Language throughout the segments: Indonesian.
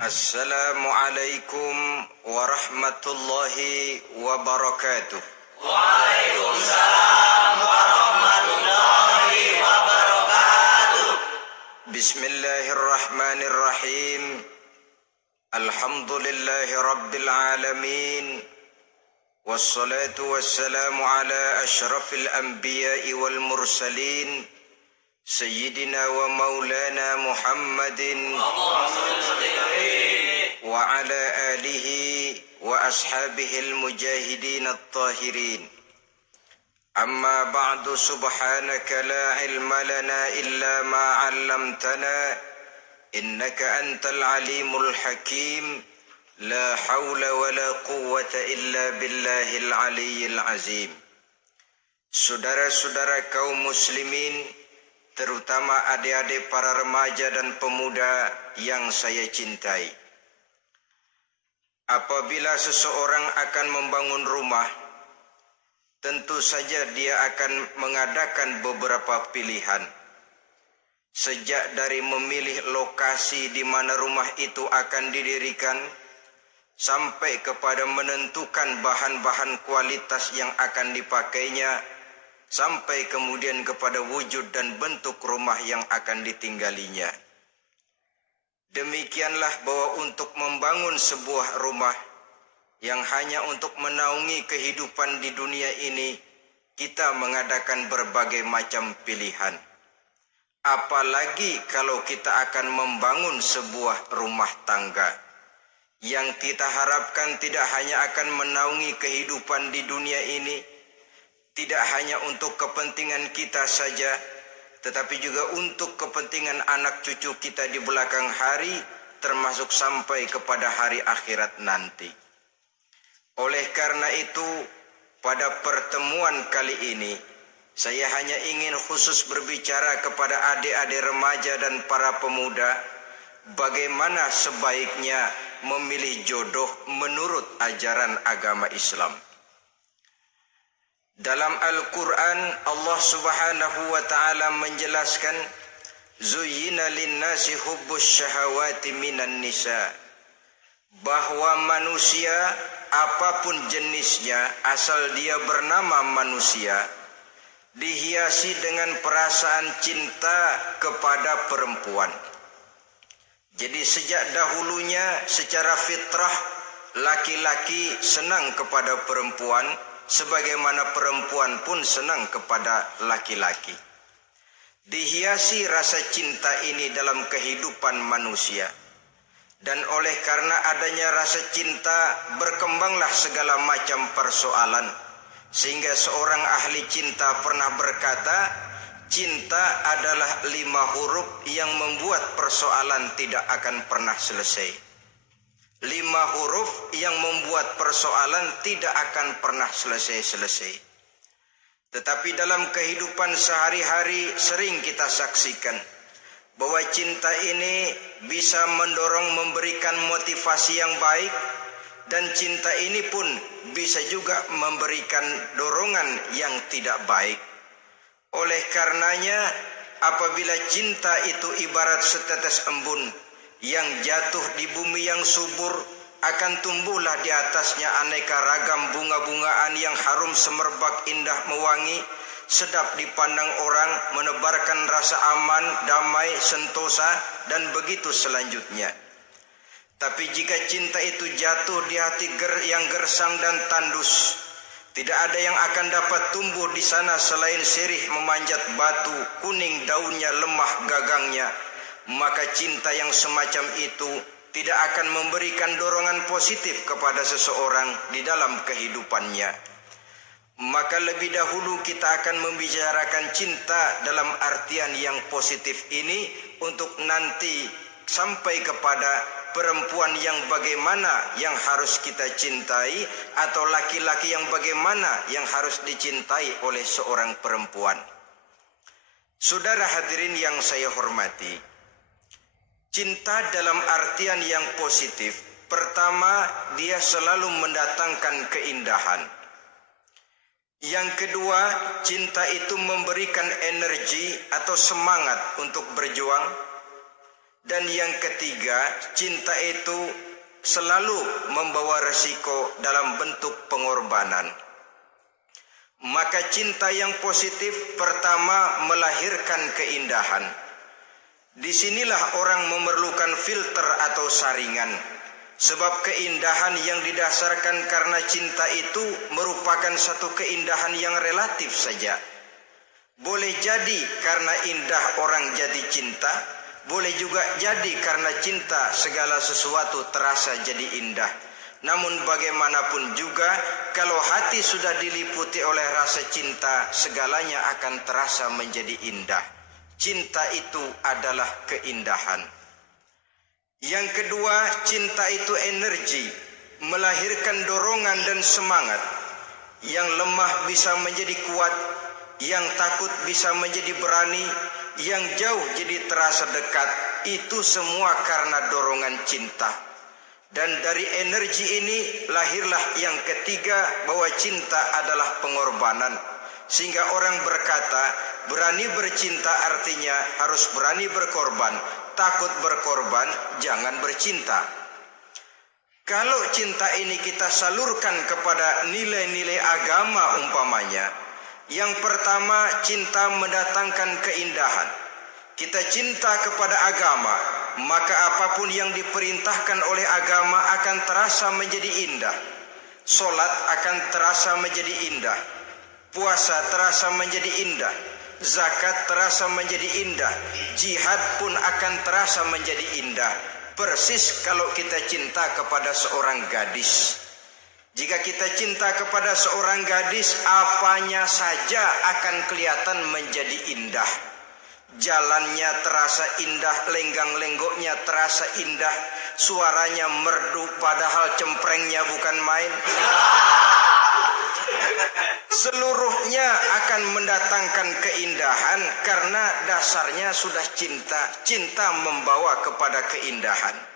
Assalamualaikum warahmatullahi wabarakatuh. Waalaikumsalam warahmatullahi wabarakatuh. Bismillahirrahmanirrahim. Alhamdulillahi rabbil alamin. Wassalatu wassalamu ala ashrafil anbiya'i wal mursalin. Sayyidina wa maulana Muhammadin wa ala alihi wa ashabihil mujahidin at-tahirin. Amma ba'du, subhanaka la ilma lana illa ma 'allamtana innaka antal alimul hakim. La hawla wa la quwwata illa billahil aliyyil azim. Saudara-saudara kaum muslimin, terutama adik-adik para remaja dan pemuda yang saya cintai. Apabila seseorang akan membangun rumah, tentu saja dia akan mengadakan beberapa pilihan. Sejak dari memilih lokasi di mana rumah itu akan didirikan, sampai kepada menentukan bahan-bahan kualitas yang akan dipakainya, sampai kemudian kepada wujud dan bentuk rumah yang akan ditinggalinya. Demikianlah bahwa untuk membangun sebuah rumah yang hanya untuk menaungi kehidupan di dunia ini, kita mengadakan berbagai macam pilihan. Apalagi kalau kita akan membangun sebuah rumah tangga yang kita harapkan tidak hanya akan menaungi kehidupan di dunia ini, tidak hanya untuk kepentingan kita saja, tetapi juga untuk kepentingan anak cucu kita di belakang hari, termasuk sampai kepada hari akhirat nanti. Oleh karena itu, pada pertemuan kali ini, saya hanya ingin khusus berbicara kepada adik-adik remaja dan para pemuda, bagaimana sebaiknya memilih jodoh menurut ajaran agama Islam. Dalam Al-Quran, Allah Subhanahu wa ta'ala menjelaskan, Zuyyina linnasi hubbus syahawati minan nisa, bahwa manusia apapun jenisnya, asal dia bernama manusia, dihiasi dengan perasaan cinta kepada perempuan. Jadi sejak dahulunya secara fitrah, laki-laki senang kepada perempuan, sebagaimana perempuan pun senang kepada laki-laki. Dihiasi rasa cinta ini dalam kehidupan manusia. Dan oleh karena adanya rasa cinta, berkembanglah segala macam persoalan. Sehingga seorang ahli cinta pernah berkata, cinta adalah 5 huruf yang membuat persoalan tidak akan pernah selesai. 5 huruf yang membuat persoalan tidak akan pernah selesai-selesai. Tetapi dalam kehidupan sehari-hari sering kita saksikan bahwa cinta ini bisa mendorong, memberikan motivasi yang baik, dan cinta ini pun bisa juga memberikan dorongan yang tidak baik. Oleh karenanya, apabila cinta itu ibarat setetes embun yang jatuh di bumi yang subur, akan tumbuhlah di atasnya aneka ragam bunga-bungaan yang harum semerbak, indah mewangi, sedap dipandang orang, menebarkan rasa aman, damai, sentosa, dan begitu selanjutnya. Tapi jika cinta itu jatuh di hati yang gersang dan tandus, tidak ada yang akan dapat tumbuh di sana selain sirih memanjat batu, kuning daunnya, lemah gagangnya, maka cinta yang semacam itu tidak akan memberikan dorongan positif kepada seseorang di dalam kehidupannya. Maka lebih dahulu kita akan membicarakan cinta dalam artian yang positif ini, untuk nanti sampai kepada perempuan yang bagaimana yang harus kita cintai, atau laki-laki yang bagaimana yang harus dicintai oleh seorang perempuan. Saudara hadirin yang saya hormati, cinta dalam artian yang positif, pertama, dia selalu mendatangkan keindahan. Yang kedua, cinta itu memberikan energi atau semangat untuk berjuang. Dan yang ketiga, cinta itu selalu membawa resiko dalam bentuk pengorbanan. Maka cinta yang positif pertama melahirkan keindahan. Disinilah orang memerlukan filter atau saringan. Sebab keindahan yang didasarkan karena cinta itu merupakan satu keindahan yang relatif saja. Boleh jadi karena indah orang jadi cinta, boleh juga jadi karena cinta segala sesuatu terasa jadi indah. Namun bagaimanapun juga, kalau hati sudah diliputi oleh rasa cinta, segalanya akan terasa menjadi indah. Cinta itu adalah keindahan. Yang kedua, cinta itu energi, melahirkan dorongan dan semangat. Yang lemah bisa menjadi kuat, yang takut bisa menjadi berani, yang jauh jadi terasa dekat. Itu semua karena dorongan cinta. Dan dari energi ini lahirlah yang ketiga, bahwa cinta adalah pengorbanan. Sehingga orang berkata, berani bercinta artinya harus berani berkorban. Takut berkorban, jangan bercinta. Kalau cinta ini kita salurkan kepada nilai-nilai agama umpamanya, yang pertama, cinta mendatangkan keindahan. Kita cinta kepada agama, maka apapun yang diperintahkan oleh agama akan terasa menjadi indah. Solat akan terasa menjadi indah. Puasa terasa menjadi indah. Zakat terasa menjadi indah. Jihad pun akan terasa menjadi indah. Persis kalau kita cinta kepada seorang gadis. Jika kita cinta kepada seorang gadis, apanya saja akan kelihatan menjadi indah. Jalannya terasa indah, lenggang-lenggoknya terasa indah, suaranya merdu padahal cemprengnya bukan main. Seluruhnya akan mendatangkan keindahan karena dasarnya sudah cinta. Cinta membawa kepada keindahan.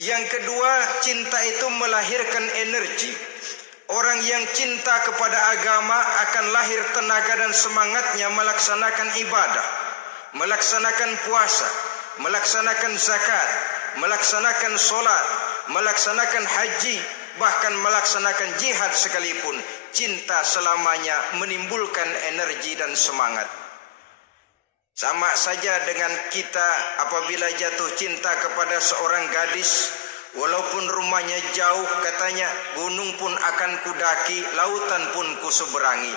Yang kedua, cinta itu melahirkan energi. Orang yang cinta kepada agama akan lahir tenaga dan semangatnya melaksanakan ibadah, melaksanakan puasa, melaksanakan zakat, melaksanakan solat, melaksanakan haji, bahkan melaksanakan jihad sekalipun. Cinta selamanya menimbulkan energi dan semangat. Sama saja dengan kita apabila jatuh cinta kepada seorang gadis, walaupun rumahnya jauh katanya, gunung pun akan kudaki, lautan pun kuseberangi.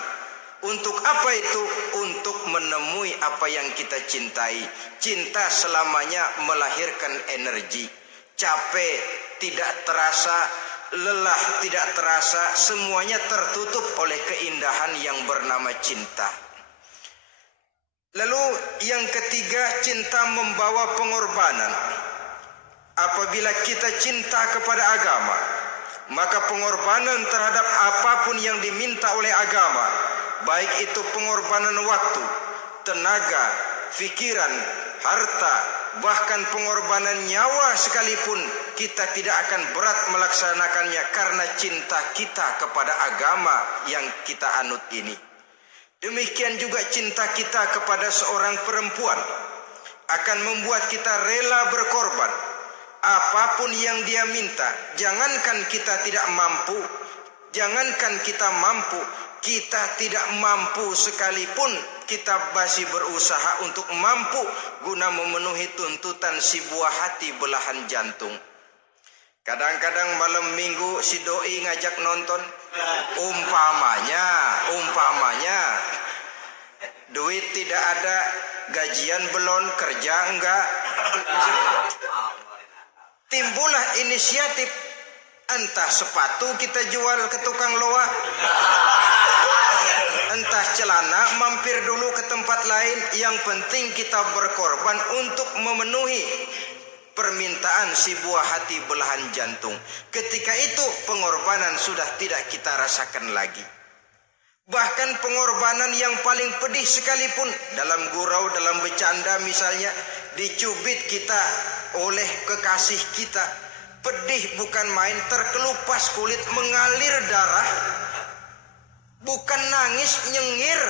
Untuk apa itu? Untuk menemui apa yang kita cintai. Cinta selamanya melahirkan energi. Capek tidak terasa, lelah tidak terasa, semuanya tertutup oleh keindahan yang bernama cinta. Lalu yang ketiga, cinta membawa pengorbanan. Apabila kita cinta kepada agama, maka pengorbanan terhadap apapun yang diminta oleh agama, baik itu pengorbanan waktu, tenaga, pikiran, harta, bahkan pengorbanan nyawa sekalipun, kita tidak akan berat melaksanakannya karena cinta kita kepada agama yang kita anut ini. Demikian juga cinta kita kepada seorang perempuan akan membuat kita rela berkorban. Apapun yang dia minta, jangankan kita tidak mampu, jangankan kita mampu, kita tidak mampu sekalipun, kita masih berusaha untuk mampu guna memenuhi tuntutan si buah hati belahan jantung. Kadang-kadang malam minggu si doi ngajak nonton, umpamanya duit tidak ada, gajian belum, kerja enggak. Timbullah inisiatif, entah sepatu kita jual ke tukang loa, entah celana mampir dulu ke tempat lain. Yang penting kita berkorban untuk memenuhi permintaan si buah hati belahan jantung. Ketika itu pengorbanan sudah tidak kita rasakan lagi. Bahkan pengorbanan yang paling pedih sekalipun, dalam gurau, dalam bercanda misalnya, dicubit kita oleh kekasih kita, pedih bukan main, terkelupas kulit, mengalir darah, bukan nangis, nyengir.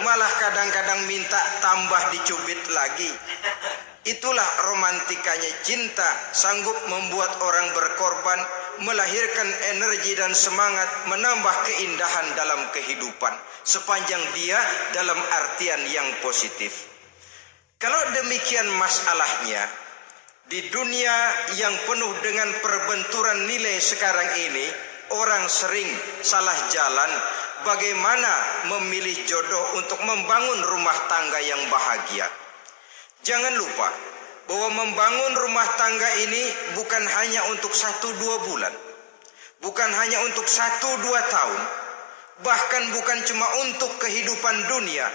Malah kadang-kadang minta tambah dicubit lagi. Itulah romantikanya cinta, sanggup membuat orang berkorban, melahirkan energi dan semangat, menambah keindahan dalam kehidupan, sepanjang dia dalam artian yang positif. Kalau demikian masalahnya, di dunia yang penuh dengan perbenturan nilai sekarang ini, orang sering salah jalan bagaimana memilih jodoh untuk membangun rumah tangga yang bahagia. Jangan lupa bahwa membangun rumah tangga ini bukan hanya untuk 1-2 bulan, bukan hanya untuk 1-2 tahun, bahkan bukan cuma untuk kehidupan dunia,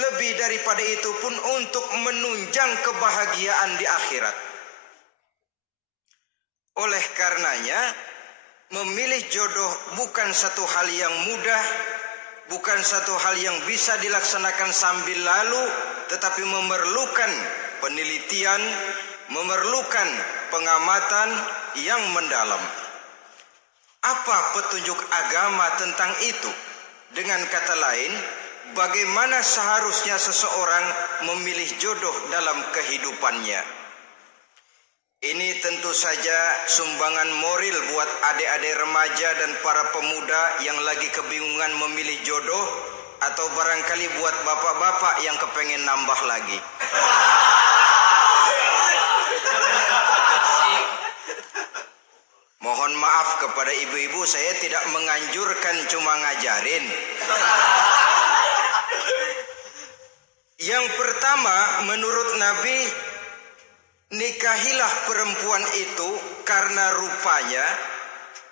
lebih daripada itu pun untuk menunjang kebahagiaan di akhirat. Oleh karenanya, memilih jodoh bukan satu hal yang mudah, bukan satu hal yang bisa dilaksanakan sambil lalu, tetapi memerlukan penelitian, memerlukan pengamatan yang mendalam. Apa petunjuk agama tentang itu? Dengan kata lain, bagaimana seharusnya seseorang memilih jodoh dalam kehidupannya? Ini tentu saja sumbangan moral buat adik-adik remaja dan para pemuda yang lagi kebingungan memilih jodoh, atau barangkali buat bapak-bapak yang kepengen nambah lagi. Mohon maaf kepada ibu-ibu, saya tidak menganjurkan, cuma ngajarin. Yang pertama, menurut Nabi, nikahilah perempuan itu karena rupanya,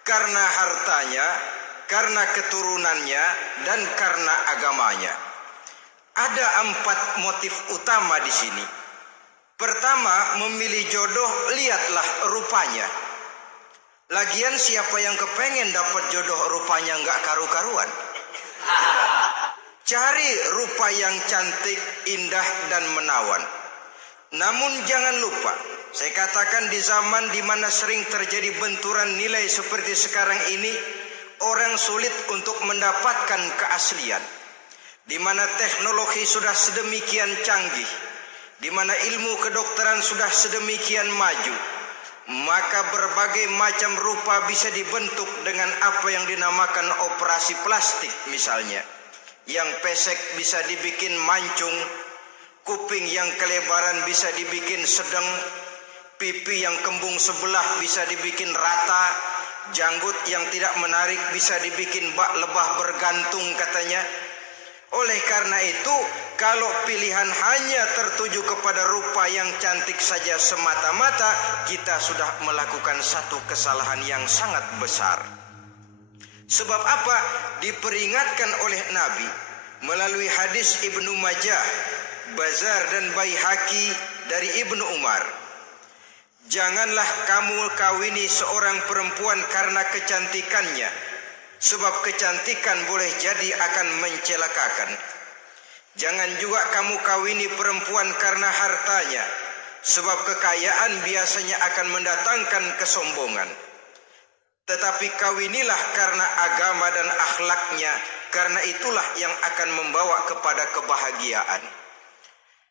karena hartanya, karena keturunannya, dan karena agamanya. Ada 4 motif utama di sini. Pertama, memilih jodoh, lihatlah rupanya. Lagian siapa yang kepengen dapat jodoh rupanya nggak karu-karuan? Cari rupa yang cantik, indah, dan menawan. Namun jangan lupa, saya katakan di zaman di mana sering terjadi benturan nilai seperti sekarang ini, orang sulit untuk mendapatkan keaslian. Di mana teknologi sudah sedemikian canggih, di mana ilmu kedokteran sudah sedemikian maju, maka berbagai macam rupa bisa dibentuk dengan apa yang dinamakan operasi plastik misalnya. Yang pesek bisa dibikin mancung, kuping yang kelebaran bisa dibikin sedang, pipi yang kembung sebelah bisa dibikin rata, janggut yang tidak menarik bisa dibikin bak lebah bergantung katanya. Oleh karena itu, kalau pilihan hanya tertuju kepada rupa yang cantik saja semata-mata, kita sudah melakukan satu kesalahan yang sangat besar. Sebab apa? Diperingatkan oleh Nabi melalui hadis Ibnu Majah, Bazar dan Baihaqi dari Ibnu Umar. Janganlah kamu kawini seorang perempuan karena kecantikannya, sebab kecantikan boleh jadi akan mencelakakan. Jangan juga kamu kawini perempuan karena hartanya, sebab kekayaan biasanya akan mendatangkan kesombongan. Tetapi kawinilah karena agama dan akhlaknya, karena itulah yang akan membawa kepada kebahagiaan.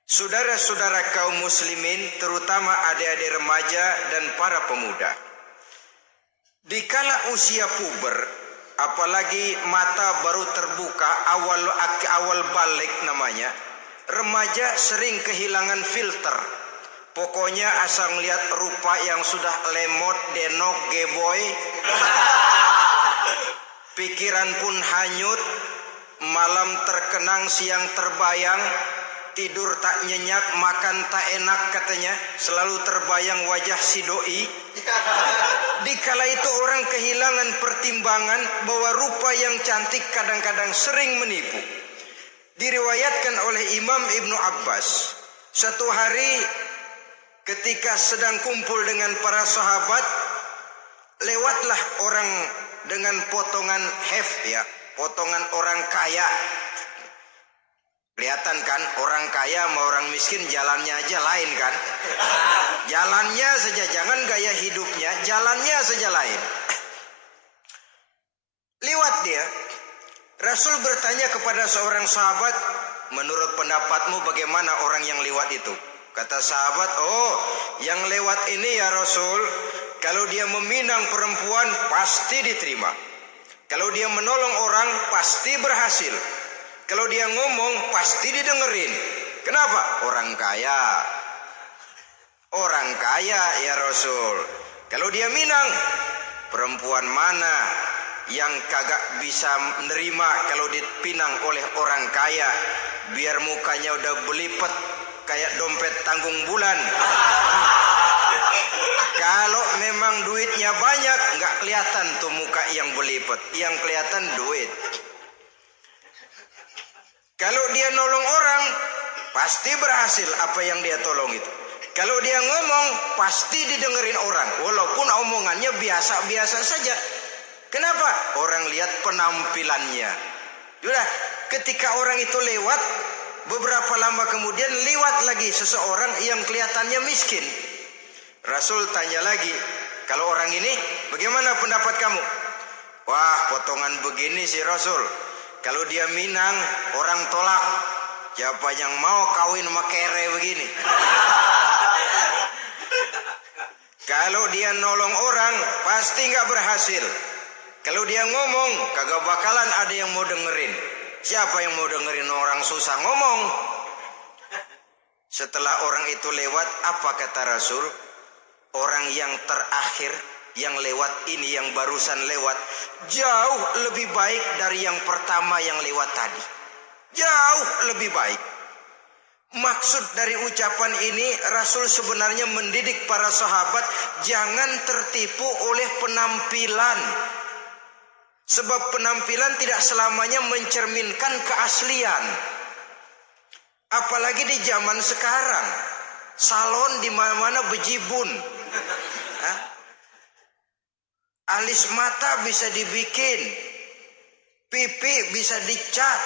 Saudara-saudara kaum muslimin, terutama adik-adik remaja dan para pemuda, dikala usia puber, apalagi mata baru terbuka, awal balik namanya, remaja sering kehilangan filter. Pokoknya asal lihat rupa yang sudah lemot, denok, geboy, pikiran pun hanyut, malam terkenang, siang terbayang, tidur tak nyenyak, makan tak enak katanya, selalu terbayang wajah si doi. Dikala itu orang kehilangan pertimbangan bahwa rupa yang cantik kadang-kadang sering menipu. Diriwayatkan oleh Imam Ibnu Abbas, satu hari ketika sedang kumpul dengan para sahabat, lewatlah orang dengan potongan potongan orang kaya. Kelihatan kan, orang kaya sama orang miskin jalannya aja lain kan. Jalannya saja, jangan gaya hidupnya, jalannya saja lain. Lewat dia, Rasul bertanya kepada seorang sahabat, menurut pendapatmu bagaimana orang yang lewat itu? Kata sahabat, oh yang lewat ini ya Rasul, kalau dia meminang perempuan pasti diterima. Kalau dia menolong orang pasti berhasil. Kalau dia ngomong pasti didengerin. Kenapa? Orang kaya. Orang kaya ya Rasul. Kalau dia minang, perempuan mana yang kagak bisa menerima kalau dipinang oleh orang kaya? Biar mukanya udah belipet kayak dompet tanggung bulan. Kalau memang duitnya banyak, nggak kelihatan tuh muka yang belipet, yang kelihatan duit. Kalau dia nolong orang, pasti berhasil apa yang dia tolong itu. Kalau dia ngomong, pasti didengerin orang, walaupun omongannya biasa-biasa saja. Kenapa? Orang lihat penampilannya. Sudah, ketika orang itu lewat, beberapa lama kemudian lewat lagi seseorang yang kelihatannya miskin. Rasul tanya lagi, kalau orang ini bagaimana pendapat kamu? Wah, potongan begini sih Rasul. Kalau dia minang, orang tolak. Siapa yang mau kawin sama kere begini? Kalau dia nolong orang, pasti nggak berhasil. Kalau dia ngomong, kagak bakalan ada yang mau dengerin. Siapa yang mau dengerin orang susah ngomong? Setelah orang itu lewat, apa kata Rasul? Orang yang terakhir yang lewat ini, yang barusan lewat, jauh lebih baik dari yang pertama yang lewat tadi. Jauh lebih baik. Maksud dari ucapan ini, Rasul sebenarnya mendidik para sahabat jangan tertipu oleh penampilan. Sebab penampilan tidak selamanya mencerminkan keaslian. Apalagi di zaman sekarang, salon di mana-mana bejibun. Alis mata bisa dibikin, pipi bisa dicat,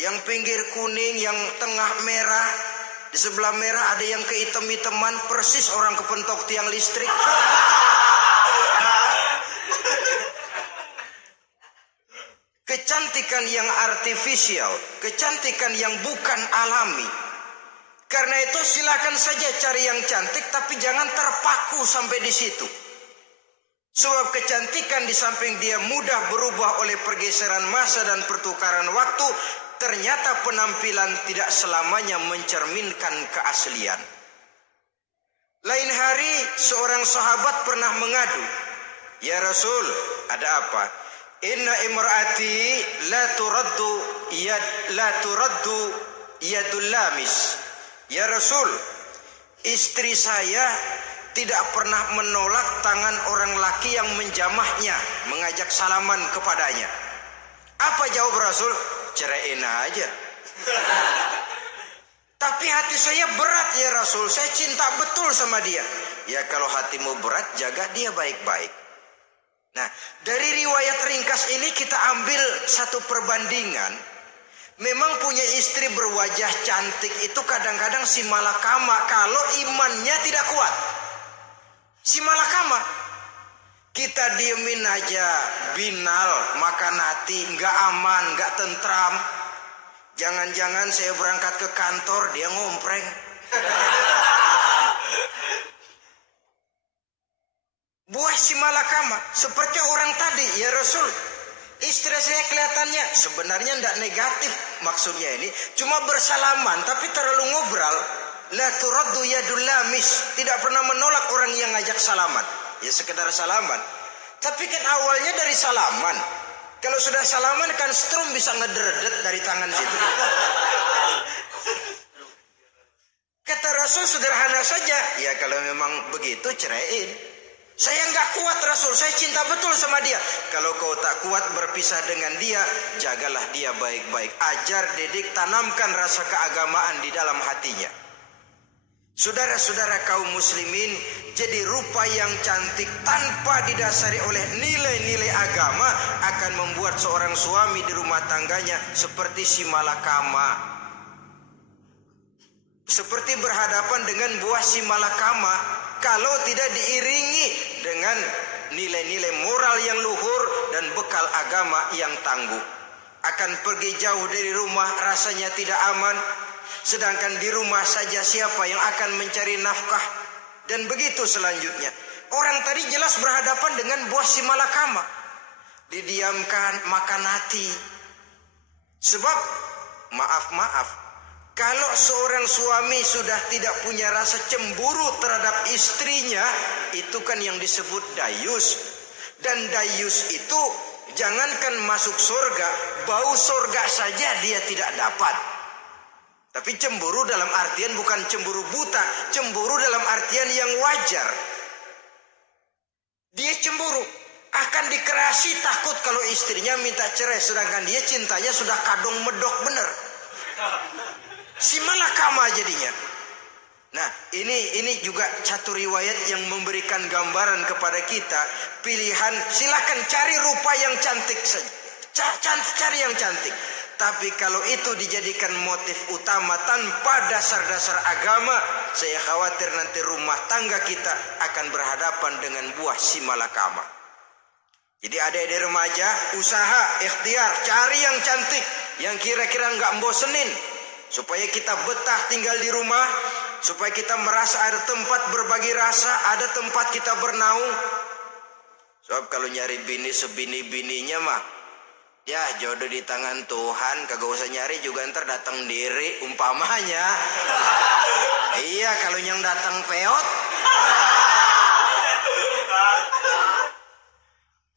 yang pinggir kuning, yang tengah merah, di sebelah merah ada yang kehitam-hitaman, persis orang kepentok tiang listrik. Kecantikan yang artifisial, kecantikan yang bukan alami. Karena itu silakan saja cari yang cantik, tapi jangan terpaku sampai di situ. Sebab kecantikan di samping dia mudah berubah oleh pergeseran masa dan pertukaran waktu, ternyata penampilan tidak selamanya mencerminkan keaslian. Lain hari seorang sahabat pernah mengadu, "Ya Rasul, ada apa? Inna imraati la turaddu yadul lamis." Ya Rasul, istri saya tidak pernah menolak tangan orang laki yang menjamahnya, mengajak salaman kepadanya. Apa jawab Rasul? Ceraiin aja. Tapi hati saya berat ya Rasul, saya cinta betul sama dia. Ya kalau hatimu berat, jaga dia baik-baik. Nah, dari riwayat ringkas ini kita ambil satu perbandingan. Memang punya istri berwajah cantik itu kadang-kadang si malakama kalau imannya tidak kuat. Si malakama, kita diemin aja, binal, makan hati, nggak aman, nggak tentram. Jangan-jangan saya berangkat ke kantor, dia ngompreng. Buah si malakama, seperti orang tadi, ya Rasul. Istri saya kelihatannya sebenarnya tidak negatif maksudnya ini, cuma bersalaman tapi terlalu ngobrol. La turaddu yadul lamis, tidak pernah menolak orang yang ngajak salaman. Ya sekedar salaman. Tapi kan awalnya dari salaman. Kalau sudah salaman kan strum bisa ngederdet dari tangan situ. Kata Rasul sederhana saja, ya kalau memang begitu ceraiin. Saya nggak kuat Rasul, saya cinta betul sama dia. Kalau kau tak kuat berpisah dengan dia, jagalah dia baik-baik. Ajar, didik, tanamkan rasa keagamaan di dalam hatinya. Saudara-saudara kaum muslimin, jadi rupa yang cantik tanpa didasari oleh nilai-nilai agama akan membuat seorang suami di rumah tangganya seperti si malakama. Seperti berhadapan dengan buah si malakama. Kalau tidak diiringi dengan nilai-nilai moral yang luhur dan bekal agama yang tangguh. akan pergi jauh dari rumah rasanya tidak aman. Sedangkan di rumah saja siapa yang akan mencari nafkah? Dan begitu selanjutnya. Orang tadi jelas berhadapan dengan buah si malakama. Didiamkan, makan hati. Sebab, maaf, kalau seorang suami sudah tidak punya rasa cemburu terhadap istrinya, itu kan yang disebut dayus. Dan dayus itu, jangankan masuk surga, bau surga saja dia tidak dapat. Tapi cemburu dalam artian bukan cemburu buta, cemburu dalam artian yang wajar. Dia cemburu, akan dikerasi takut kalau istrinya minta cerai, sedangkan dia cintanya sudah kadung medok bener. Si malakama jadinya. Nah, ini juga satu riwayat yang memberikan gambaran kepada kita pilihan. Silakan cari rupa yang cantik saja, cari yang cantik. Tapi kalau itu dijadikan motif utama tanpa dasar-dasar agama, saya khawatir nanti rumah tangga kita akan berhadapan dengan buah si malakama. Jadi adik-adik remaja, usaha, ikhtiar, cari yang cantik, yang kira-kira nggak bosenin, supaya kita betah tinggal di rumah, supaya kita merasa ada tempat berbagi rasa, ada tempat kita bernaung. Sebab kalau nyari bini sebini-bininya mah, ya jodoh di tangan Tuhan, kagak usah nyari juga ntar datang diri umpamanya. Iya, kalau yang datang peot.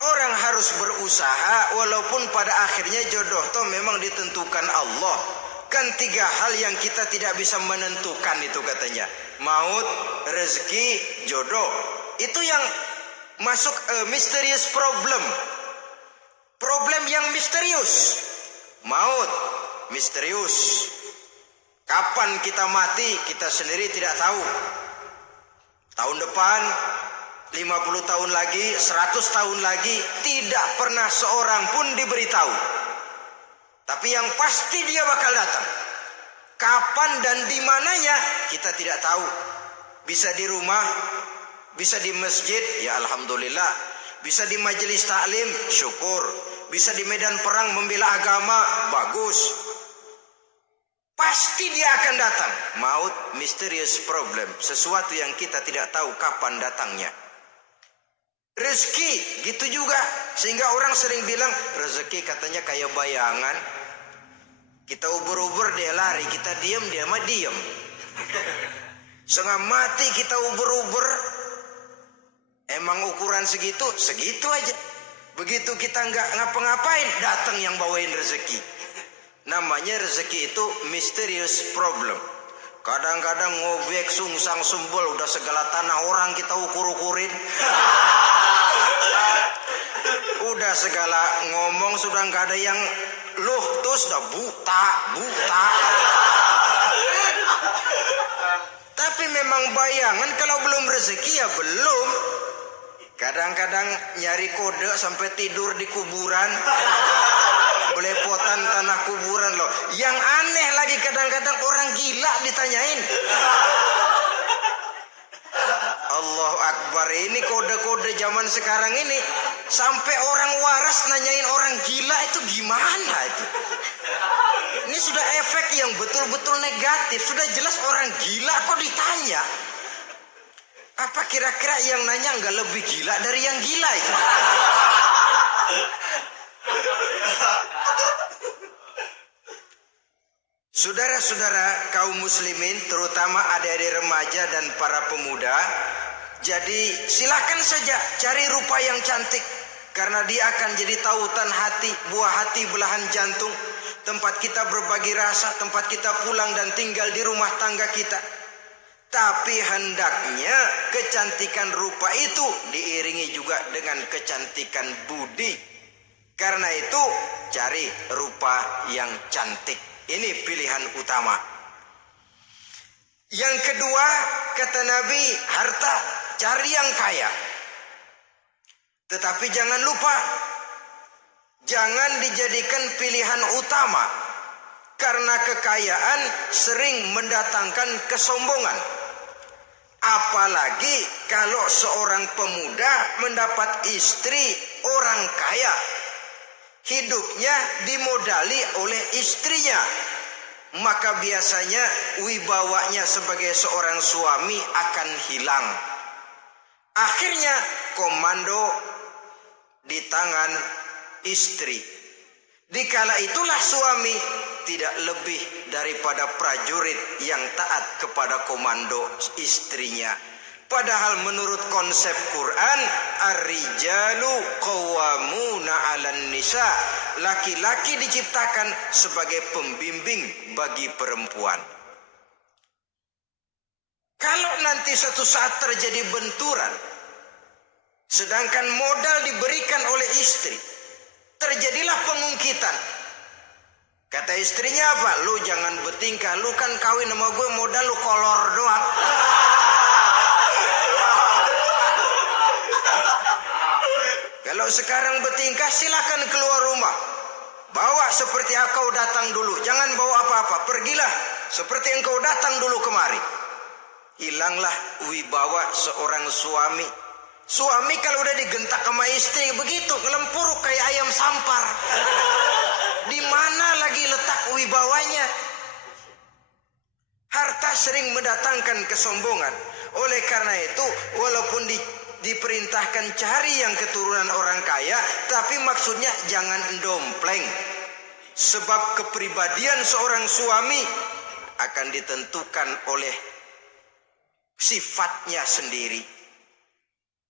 Orang harus berusaha walaupun pada akhirnya jodoh toh memang ditentukan Allah. Kan 3 hal yang kita tidak bisa menentukan itu katanya. Maut, rezeki, jodoh. Itu yang masuk mysterious problem. Problem yang misterius. Maut, misterius. Kapan kita mati, kita sendiri tidak tahu. Tahun depan, 50 tahun lagi, 100 tahun lagi, tidak pernah seorang pun diberitahu. Tapi yang pasti dia bakal datang. Kapan dan di mananya, kita tidak tahu. Bisa di rumah, bisa di masjid, ya alhamdulillah. Bisa di majelis taklim, syukur. Bisa di medan perang membela agama, bagus. Pasti dia akan datang. Maut, mysterious problem. Sesuatu yang kita tidak tahu kapan datangnya. Rezeki, gitu juga. Sehingga orang sering bilang, rezeki katanya kayak bayangan. Kita ubur-ubur, dia lari. Kita diam, dia mah diam. Setengah mati kita ubur-ubur. Emang ukuran segitu, segitu aja. Begitu kita nggak ngapa-ngapain, datang yang bawain rezeki. Namanya rezeki itu mysterious problem. Kadang-kadang ngobek, sungsang, sumbul, udah segala tanah orang kita ukur-ukurin. Udah segala ngomong sudah nggak ada yang loh, terus udah buta. Tapi memang bayangan, kalau belum rezeki ya belum. Kadang-kadang nyari kode sampai tidur di kuburan. Belepotan tanah kuburan loh. Yang aneh lagi kadang-kadang orang gila ditanyain. Allahu Akbar, ini kode-kode zaman sekarang ini. Sampai orang waras nanyain orang gila itu gimana itu. Ini sudah efek yang betul-betul negatif. Sudah jelas orang gila kok ditanya. Apa kira-kira yang nanya nggak lebih gila dari yang gila itu? Saudara-saudara kaum muslimin, terutama adik-adik remaja dan para pemuda, jadi silakan saja cari rupa yang cantik, karena dia akan jadi tautan hati, buah hati belahan jantung, tempat kita berbagi rasa, tempat kita pulang dan tinggal di rumah tangga kita. Tapi hendaknya kecantikan rupa itu diiringi juga dengan kecantikan budi. Karena itu cari rupa yang cantik. Ini pilihan utama. Yang kedua, kata Nabi, harta, cari yang kaya. Tetapi jangan lupa, jangan dijadikan pilihan utama. Karena kekayaan sering mendatangkan kesombongan. Apalagi kalau seorang pemuda mendapat istri orang kaya. hidupnya dimodali oleh istrinya, maka biasanya wibawanya sebagai seorang suami akan hilang. Akhirnya komando di tangan istri. Dikala itulah suami tidak lebih daripada prajurit yang taat kepada komando istrinya. Padahal menurut konsep Quran, ar-rijalu qawwamuna 'alan nisa, laki-laki diciptakan sebagai pembimbing bagi perempuan. Kalau nanti suatu saat terjadi benturan, sedangkan modal diberikan oleh istri, terjadilah pengungkitan. Kata istrinya apa? Lu jangan bertingkah, lu kan kawin sama gue modal lu kolor doang. Kalau sekarang bertingkah silakan keluar rumah. Bawa seperti engkau datang dulu, jangan bawa apa-apa. Pergilah seperti engkau datang dulu kemari. Hilanglah wibawa seorang suami. Suami kalau udah digentak sama istri begitu, ngelempuruk kayak ayam sampar. Di mana lagi letak wibawanya? Harta sering mendatangkan kesombongan. Oleh karena itu, walaupun diperintahkan cari yang keturunan orang kaya, tapi maksudnya jangan dompleng. Sebab kepribadian seorang suami akan ditentukan oleh sifatnya sendiri.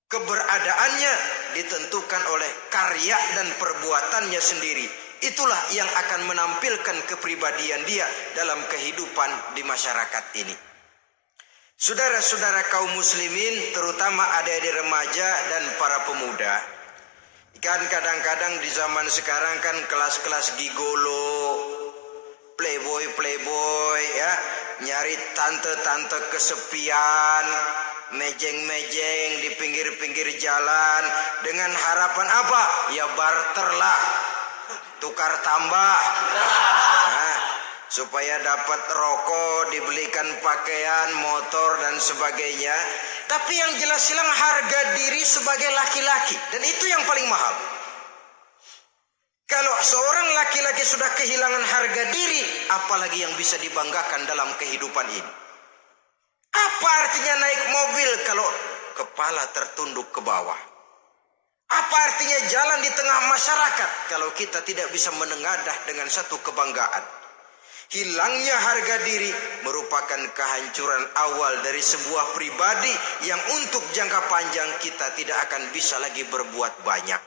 Keberadaannya ditentukan oleh karya dan perbuatannya sendiri. Itulah yang akan menampilkan kepribadian dia dalam kehidupan di masyarakat ini. Saudara-saudara kaum muslimin, terutama adik-adik remaja dan para pemuda, kan kadang-kadang di zaman sekarang kan kelas-kelas gigolo, playboy ya, nyari tante-tante kesepian, mejeng-mejeng di pinggir-pinggir jalan dengan harapan apa? Ya barter lah, tukar tambah. Nah, supaya dapat rokok, dibelikan pakaian, motor dan sebagainya. Tapi yang jelas hilang harga diri sebagai laki-laki, dan itu yang paling mahal. Kalau seorang laki-laki sudah kehilangan harga diri, apalagi yang bisa dibanggakan dalam kehidupan ini? Apa artinya naik mobil kalau kepala tertunduk ke bawah? Apa artinya jalan di tengah masyarakat kalau kita tidak bisa menengadah dengan satu kebanggaan? Hilangnya harga diri merupakan kehancuran awal dari sebuah pribadi yang untuk jangka panjang kita tidak akan bisa lagi berbuat banyak.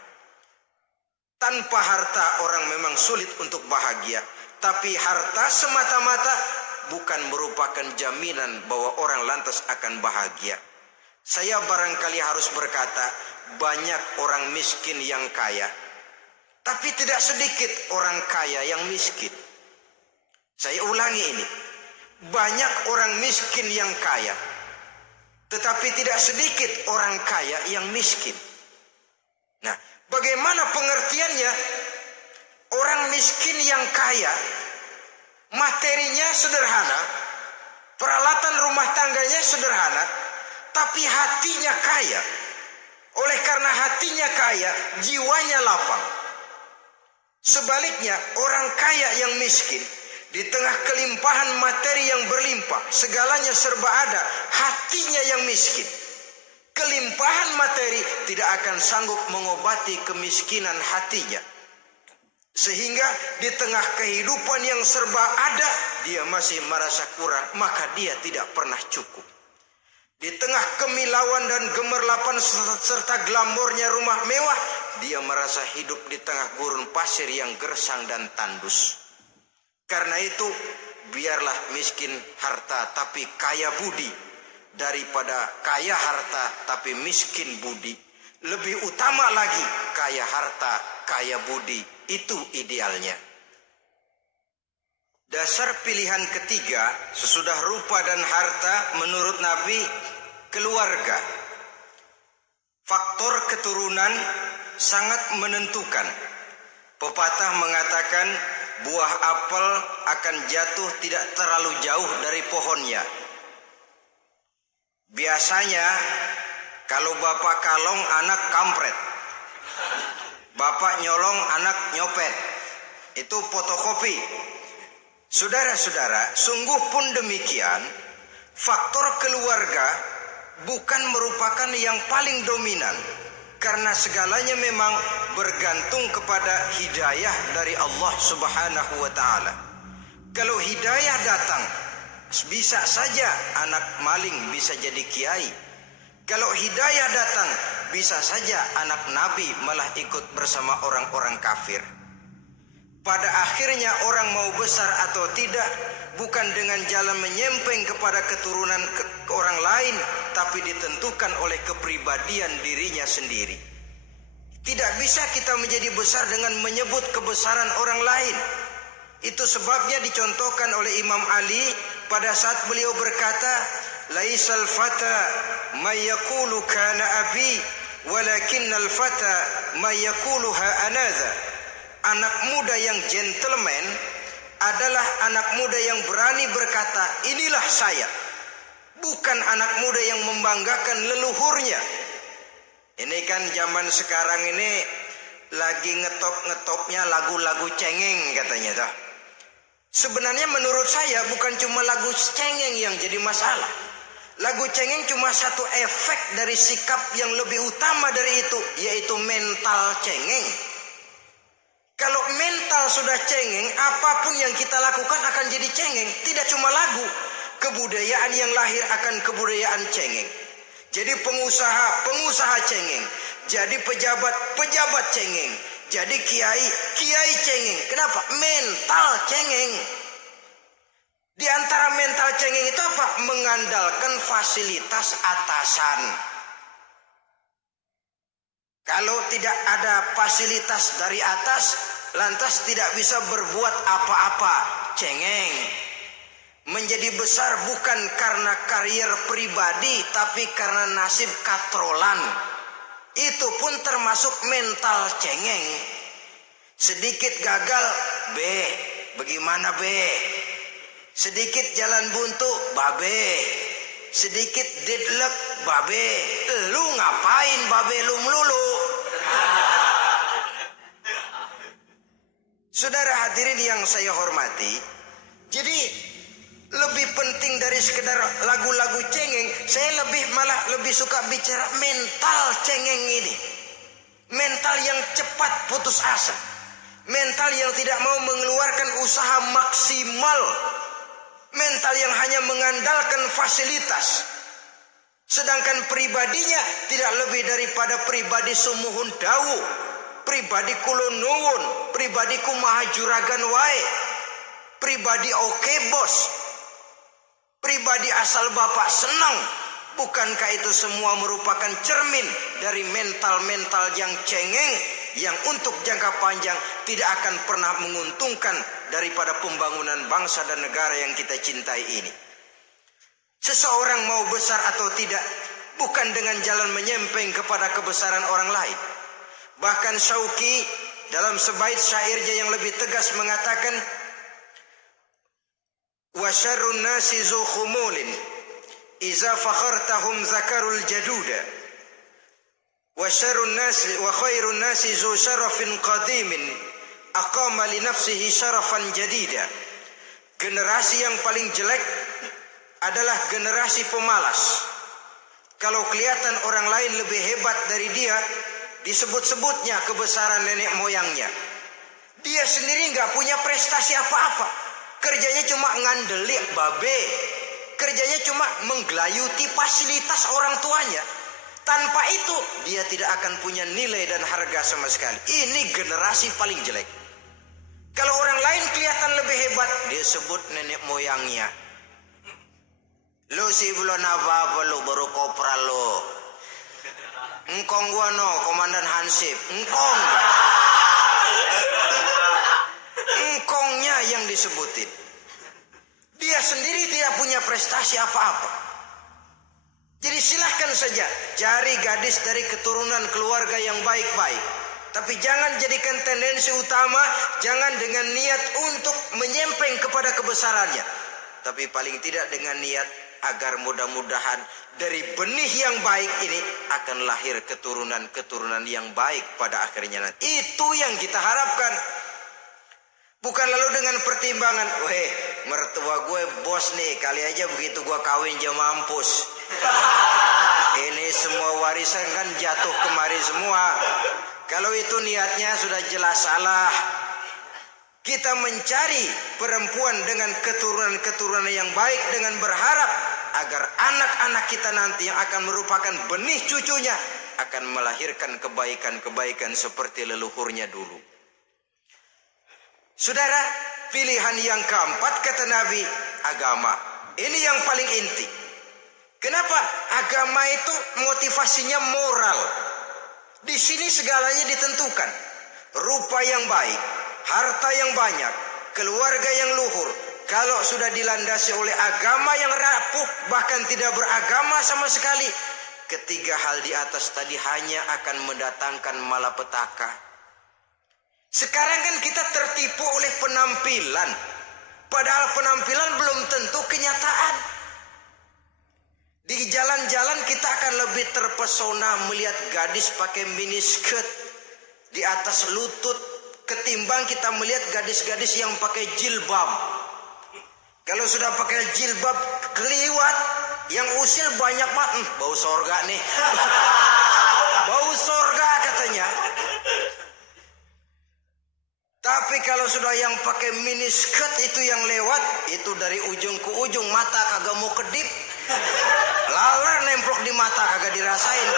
Tanpa harta orang memang sulit untuk bahagia, tapi harta semata-mata bukan merupakan jaminan bahwa orang lantas akan bahagia. Saya barangkali harus berkata, banyak orang miskin yang kaya, tapi tidak sedikit orang kaya yang miskin. Saya ulangi ini, banyak orang miskin yang kaya, tetapi tidak sedikit orang kaya yang miskin. Nah, bagaimana pengertiannya? Orang miskin yang kaya, materinya sederhana, peralatan rumah tangganya sederhana, tapi hatinya kaya. Oleh karena hatinya kaya, jiwanya lapang. Sebaliknya, orang kaya yang miskin, di tengah kelimpahan materi yang berlimpah, segalanya serba ada, hatinya yang miskin. Kelimpahan materi tidak akan sanggup mengobati kemiskinan hatinya. Sehingga di tengah kehidupan yang serba ada, dia masih merasa kurang, maka dia tidak pernah cukup. Di tengah kemilauan dan gemerlapan serta glamornya rumah mewah, dia merasa hidup di tengah gurun pasir yang gersang dan tandus. Karena itu, biarlah miskin harta tapi kaya budi, daripada kaya harta tapi miskin budi. Lebih utama lagi kaya harta, kaya budi. Itu idealnya. Dasar pilihan ketiga sesudah rupa dan harta menurut Nabi, keluarga. Faktor keturunan sangat menentukan. Pepatah mengatakan buah apel akan jatuh tidak terlalu jauh dari pohonnya. Biasanya kalau bapak kalong, anak kampret. Bapak nyolong, anak nyopet. Itu fotokopi. Saudara-saudara, sungguh pun demikian, faktor keluarga bukan merupakan yang paling dominan. Karena segalanya memang bergantung kepada hidayah dari Allah Subhanahu wa ta'ala. Kalau hidayah datang, bisa saja anak maling bisa jadi kiai. Kalau hidayah datang, bisa saja anak nabi malah ikut bersama orang-orang kafir. Pada akhirnya orang mau besar atau tidak bukan dengan jalan menyempeng kepada keturunan orang lain, tapi ditentukan oleh kepribadian dirinya sendiri. Tidak bisa kita menjadi besar dengan menyebut kebesaran orang lain. Itu sebabnya dicontohkan oleh Imam Ali pada saat beliau berkata, laisal fata may yaqulu kana abi walakinnal fata may yaquluha anadha. Anak muda yang gentleman adalah anak muda yang berani berkata, inilah saya. Bukan anak muda yang membanggakan leluhurnya. Ini kan zaman sekarang ini lagi ngetop-ngetopnya lagu-lagu cengeng katanya toh. Sebenarnya menurut saya bukan cuma lagu cengeng yang jadi masalah. Lagu cengeng cuma satu efek dari sikap yang lebih utama dari itu, yaitu mental cengeng. Kalau mental sudah cengeng, apapun yang kita lakukan akan jadi cengeng. Tidak cuma lagu, kebudayaan yang lahir akan kebudayaan cengeng. Jadi pengusaha cengeng. Jadi pejabat cengeng. Jadi kiai cengeng. Kenapa? Mental cengeng. Di antara mental cengeng itu apa? Mengandalkan fasilitas atasan. Kalau tidak ada fasilitas dari atas, lantas tidak bisa berbuat apa-apa, cengeng. Menjadi besar bukan karena karier pribadi, tapi karena nasib katrolan. Itu pun termasuk mental cengeng. Sedikit gagal, bagaimana sedikit jalan buntu, babe. Sedikit deadlock, babe. Lu ngapain babe lu melulu? Saudara hadirin yang saya hormati, jadi lebih penting dari sekedar lagu-lagu cengeng, saya malah lebih suka bicara mental cengeng ini. Mental yang cepat putus asa. Mental yang tidak mau mengeluarkan usaha maksimal. Mental yang hanya mengandalkan fasilitas. Sedangkan pribadinya tidak lebih daripada pribadi sumuhun dawu, pribadi kulon nuwun, pribadi kumaha juragan wae, pribadi oke bos, pribadi asal bapak senang. Bukankah itu semua merupakan cermin dari mental-mental yang cengeng, yang untuk jangka panjang tidak akan pernah menguntungkan daripada pembangunan bangsa dan negara yang kita cintai ini. Seseorang mau besar atau tidak bukan dengan jalan menyempeng kepada kebesaran orang lain. Bahkan Syauqi dalam sebaik syairnya yang lebih tegas mengatakan, wa syarrun nasi zu khumulin iza fakhartahum zakarul jaduda wa syarrun nasi wa khairun nasi zu syarafin qadimin aqama li nafsihi syarafan jadida. Generasi yang paling jelek adalah generasi pemalas. Kalau kelihatan orang lain lebih hebat dari dia, disebut-sebutnya kebesaran nenek moyangnya. Dia sendiri nggak punya prestasi apa-apa. Kerjanya cuma ngandelik babe. Kerjanya cuma menggelayuti fasilitas orang tuanya. Tanpa itu dia tidak akan punya nilai dan harga sama sekali. Ini generasi paling jelek. Kalau orang lain kelihatan lebih hebat, dia sebut nenek moyangnya. Lu sih belum apa-apa, lu baru kopral lu. Engkong gua no, komandan Hansip. Engkongnya yang disebutin. Dia sendiri tidak punya prestasi apa-apa. Jadi silahkan saja cari gadis dari keturunan keluarga yang baik-baik. Tapi jangan jadikan tendensi utama, jangan dengan niat untuk menyempeng kepada kebesarannya. Tapi paling tidak dengan niat agar mudah-mudahan dari benih yang baik ini akan lahir keturunan-keturunan yang baik pada akhirnya nanti. Itu yang kita harapkan. Bukan lalu dengan pertimbangan, weh mertua gue bos nih, kali aja begitu gue kawin dia mampus. Ini semua warisan kan jatuh kemari semua. Kalau itu niatnya sudah jelas salah. Kita mencari perempuan dengan keturunan-keturunan yang baik dengan berharap agar anak-anak kita nanti yang akan merupakan benih cucunya akan melahirkan kebaikan-kebaikan seperti leluhurnya dulu. Saudara, pilihan yang keempat kata Nabi, agama. Ini yang paling inti. Kenapa? Agama itu motivasinya moral. Di sini segalanya ditentukan. Rupa yang baik, harta yang banyak, keluarga yang luhur. Kalau sudah dilandasi oleh agama yang rapuh, bahkan tidak beragama sama sekali, ketiga hal di atas tadi hanya akan mendatangkan malapetaka. Sekarang kan kita tertipu oleh penampilan, padahal penampilan belum tentu kenyataan. Di jalan-jalan kita akan lebih terpesona melihat gadis pakai miniskirt di atas lutut ketimbang kita melihat gadis-gadis yang pakai jilbab. Kalau sudah pakai jilbab keliwat, yang usil banyak banget, bau sorga nih. Bau sorga katanya. Tapi kalau sudah yang pakai miniskirt itu yang lewat, itu dari ujung ke ujung mata kagak mau kedip. Laler nemplok di mata kagak dirasain.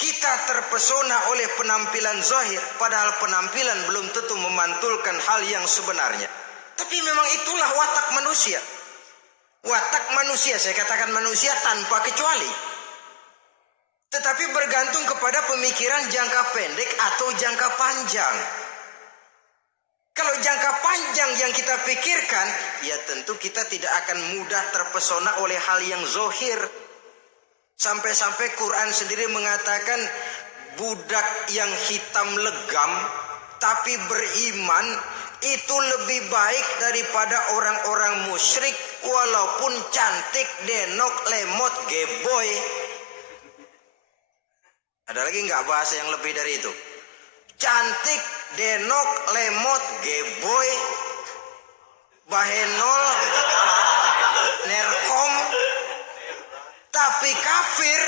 Kita terpesona oleh penampilan zahir, padahal penampilan belum tentu memantulkan hal yang sebenarnya. Tapi memang itulah watak manusia. Watak manusia, saya katakan manusia tanpa kecuali. Tetapi bergantung kepada pemikiran jangka pendek atau jangka panjang. Kalau jangka panjang yang kita pikirkan, ya tentu kita tidak akan mudah terpesona oleh hal yang zahir. Sampai-sampai Quran sendiri mengatakan budak yang hitam legam tapi beriman itu lebih baik daripada orang-orang musyrik walaupun cantik, denok, lemot, geboy. Ada lagi nggak bahasa yang lebih dari itu? Cantik, denok, lemot, geboy, bahenol, nerkom. Tapi kafir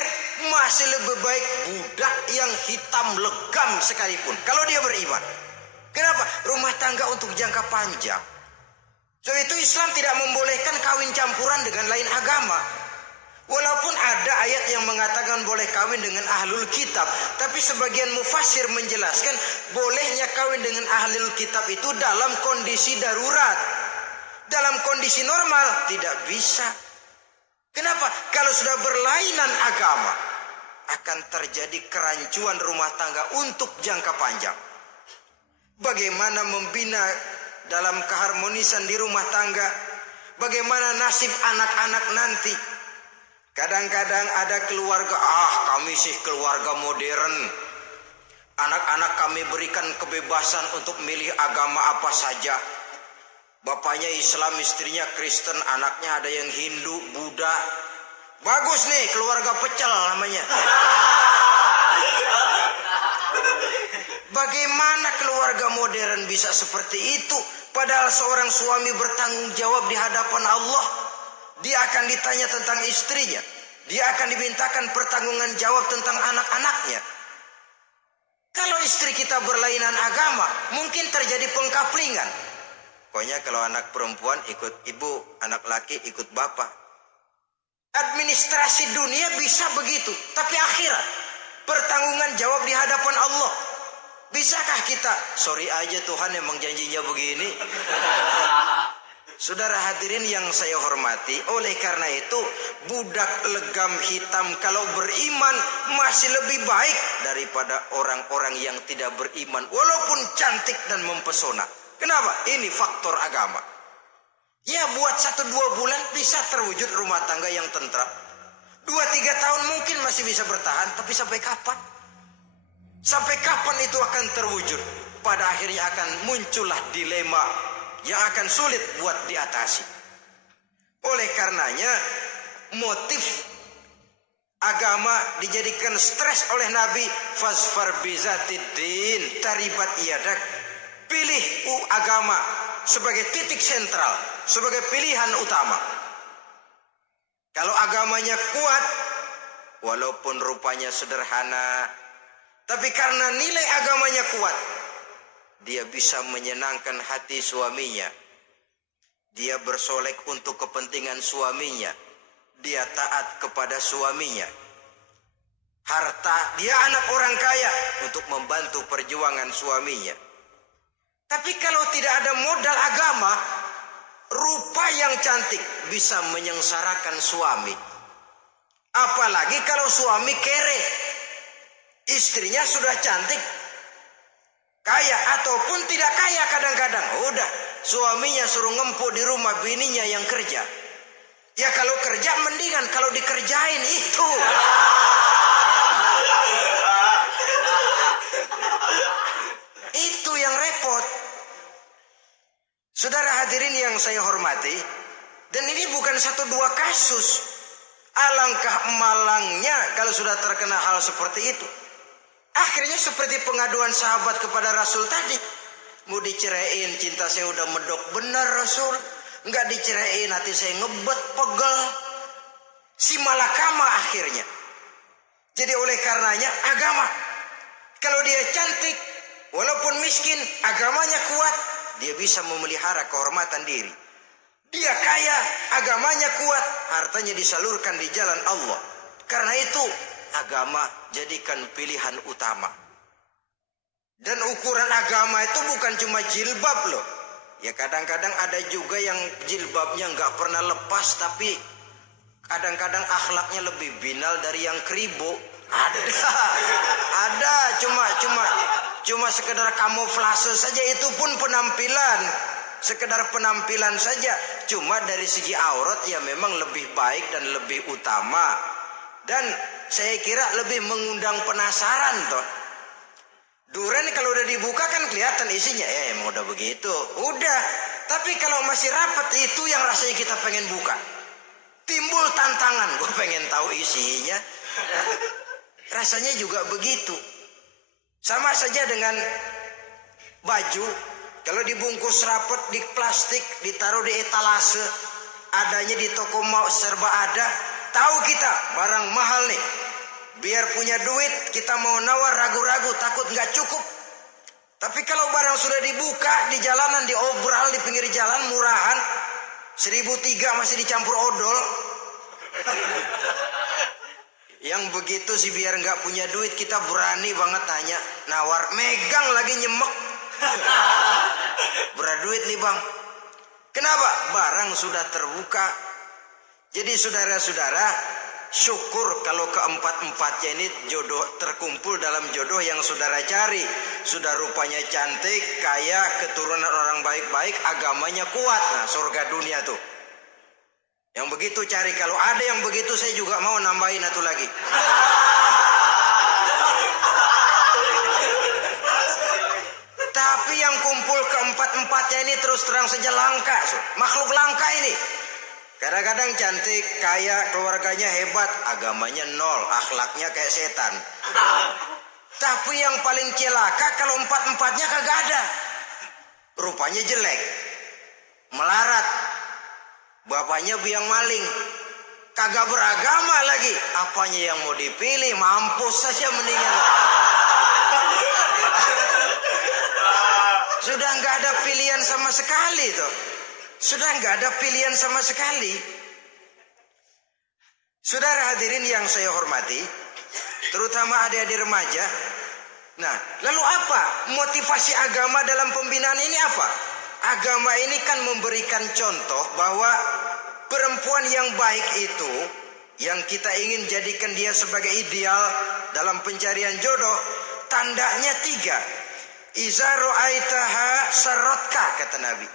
masih lebih baik budak yang hitam legam sekalipun kalau dia beriman. Kenapa? Rumah tangga untuk jangka panjang. So itu Islam tidak membolehkan kawin campuran dengan lain agama. Walaupun ada ayat yang mengatakan boleh kawin dengan ahlul kitab, tapi sebagian mufassir menjelaskan bolehnya kawin dengan ahlul kitab itu dalam kondisi darurat. Dalam kondisi normal tidak bisa. Kenapa? Kalau sudah berlainan agama, akan terjadi kerancuan rumah tangga untuk jangka panjang. Bagaimana membina dalam keharmonisan di rumah tangga? Bagaimana nasib anak-anak nanti? Kadang-kadang ada keluarga, kami sih keluarga modern. Anak-anak kami berikan kebebasan untuk milih agama apa saja. Bapaknya Islam, istrinya Kristen, anaknya ada yang Hindu, Buddha. Bagus nih, keluarga pecel namanya. Bagaimana keluarga modern bisa seperti itu? Padahal seorang suami bertanggung jawab di hadapan Allah. Dia akan ditanya tentang istrinya. Dia akan dimintakan pertanggungan jawab tentang anak-anaknya. Kalau istri kita berlainan agama, mungkin terjadi pengkaplingan. Pokoknya kalau anak perempuan ikut ibu, anak laki ikut bapak. Administrasi dunia bisa begitu, tapi akhirat pertanggungan jawab di hadapan Allah. Bisakah kita? Sorry aja Tuhan emang janjinya begini. Saudara hadirin yang saya hormati, oleh karena itu budak legam hitam kalau beriman masih lebih baik daripada orang-orang yang tidak beriman walaupun cantik dan mempesona. Kenapa? Ini faktor agama. Ya buat 1-2 bulan bisa terwujud rumah tangga yang tentram. 2-3 tahun mungkin masih bisa bertahan, tapi sampai kapan? Sampai kapan itu akan terwujud? Pada akhirnya akan muncullah dilema yang akan sulit buat diatasi. Oleh karenanya motif agama dijadikan stres oleh Nabi. Fasfar bizatiddin taribat yadak. Pilih agama sebagai titik sentral, sebagai pilihan utama. Kalau agamanya kuat, walaupun rupanya sederhana, tapi karena nilai agamanya kuat, dia bisa menyenangkan hati suaminya. Dia bersolek untuk kepentingan suaminya. Dia taat kepada suaminya. Harta, dia anak orang kaya untuk membantu perjuangan suaminya. Tapi kalau tidak ada modal agama, rupa yang cantik bisa menyengsarakan suami. Apalagi kalau suami kere. Istrinya sudah cantik, kaya ataupun tidak kaya kadang-kadang. Udah, suaminya suruh ngempuk di rumah, bininya yang kerja. Ya kalau kerja mendingan kalau dikerjain itu. Itu yang repot. Saudara hadirin yang saya hormati, dan ini bukan satu dua kasus. Alangkah malangnya kalau sudah terkena hal seperti itu. Akhirnya seperti pengaduan sahabat kepada Rasul tadi. Mau diceraiin, cinta saya udah medok benar Rasul. Enggak diceraiin, hati saya ngebet pegel. Si malakama akhirnya. Jadi oleh karenanya agama. Kalau dia cantik, walaupun miskin, agamanya kuat, dia bisa memelihara kehormatan diri. Dia kaya, agamanya kuat, hartanya disalurkan di jalan Allah. Karena itu, agama jadikan pilihan utama. Dan ukuran agama itu bukan cuma jilbab loh. Ya kadang-kadang ada juga yang jilbabnya nggak pernah lepas, tapi kadang-kadang akhlaknya lebih binal dari yang kribo. Ada, cuma sekedar kamuflase saja, itu pun penampilan. Sekedar penampilan saja. Cuma dari segi aurat ya memang lebih baik dan lebih utama. Dan saya kira lebih mengundang penasaran toh. Duren kalau udah dibuka kan kelihatan isinya. Emang udah begitu. Udah. Tapi kalau masih rapat, itu yang rasanya kita pengen buka. Timbul tantangan. Gue pengen tahu isinya. Rasanya juga begitu. Sama saja dengan baju. Kalau dibungkus rapat di plastik, ditaruh di etalase, adanya di toko mau serba ada. Tahu kita barang mahal nih. Biar punya duit, kita mau nawar ragu-ragu, takut nggak cukup. Tapi kalau barang sudah dibuka di jalanan, diobral di pinggir jalan, murahan, 1.003 masih dicampur odol. Yang begitu sih biar nggak punya duit, kita berani banget tanya, nawar, megang lagi nyemek. Berduit nih bang. Kenapa? Barang sudah terbuka. Jadi saudara-saudara, syukur kalau keempat-empatnya ini jodoh terkumpul dalam jodoh yang saudara cari. Sudah rupanya cantik, kaya, keturunan orang baik-baik, agamanya kuat. Nah, surga dunia tuh. Yang begitu cari. Kalau ada yang begitu saya juga mau nambahin satu lagi. Tapi yang kumpul keempat-empatnya ini terus terang saja langka. Makhluk langka ini. Kadang-kadang cantik, kaya, keluarganya hebat, agamanya nol, akhlaknya kayak setan. Tapi yang paling celaka kalau empat-empatnya kagak ada. Rupanya jelek, melarat, bapaknya biang maling, kagak beragama lagi. Apanya yang mau dipilih? Mampus saja mendingan. Sudah nggak ada pilihan sama sekali tuh. Sudah nggak ada pilihan sama sekali. Saudara hadirin yang saya hormati, terutama adik-adik remaja. Nah, lalu apa motivasi agama dalam pembinaan ini apa? Agama ini kan memberikan contoh bahwa perempuan yang baik itu, yang kita ingin jadikan dia sebagai ideal dalam pencarian jodoh, tandanya 3. Iza ra'aitaha sarratka, kata Nabi.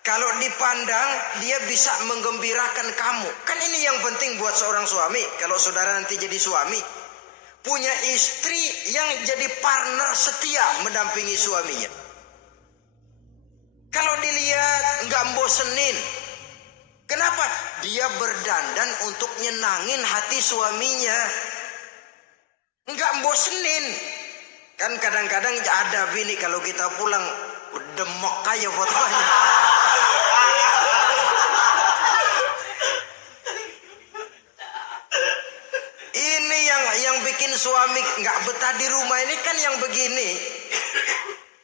Kalau dipandang, dia bisa menggembirakan kamu. Kan ini yang penting buat seorang suami. Kalau saudara nanti jadi suami, punya istri yang jadi partner setia mendampingi suaminya. Kalau dilihat nggak bosenin. Kenapa? Dia berdandan untuk nyenangin hati suaminya. Nggak bosenin. Kan kadang-kadang ada bini kalau kita pulang demok aja fotonya. Ini yang bikin suami nggak betah di rumah ini kan yang begini.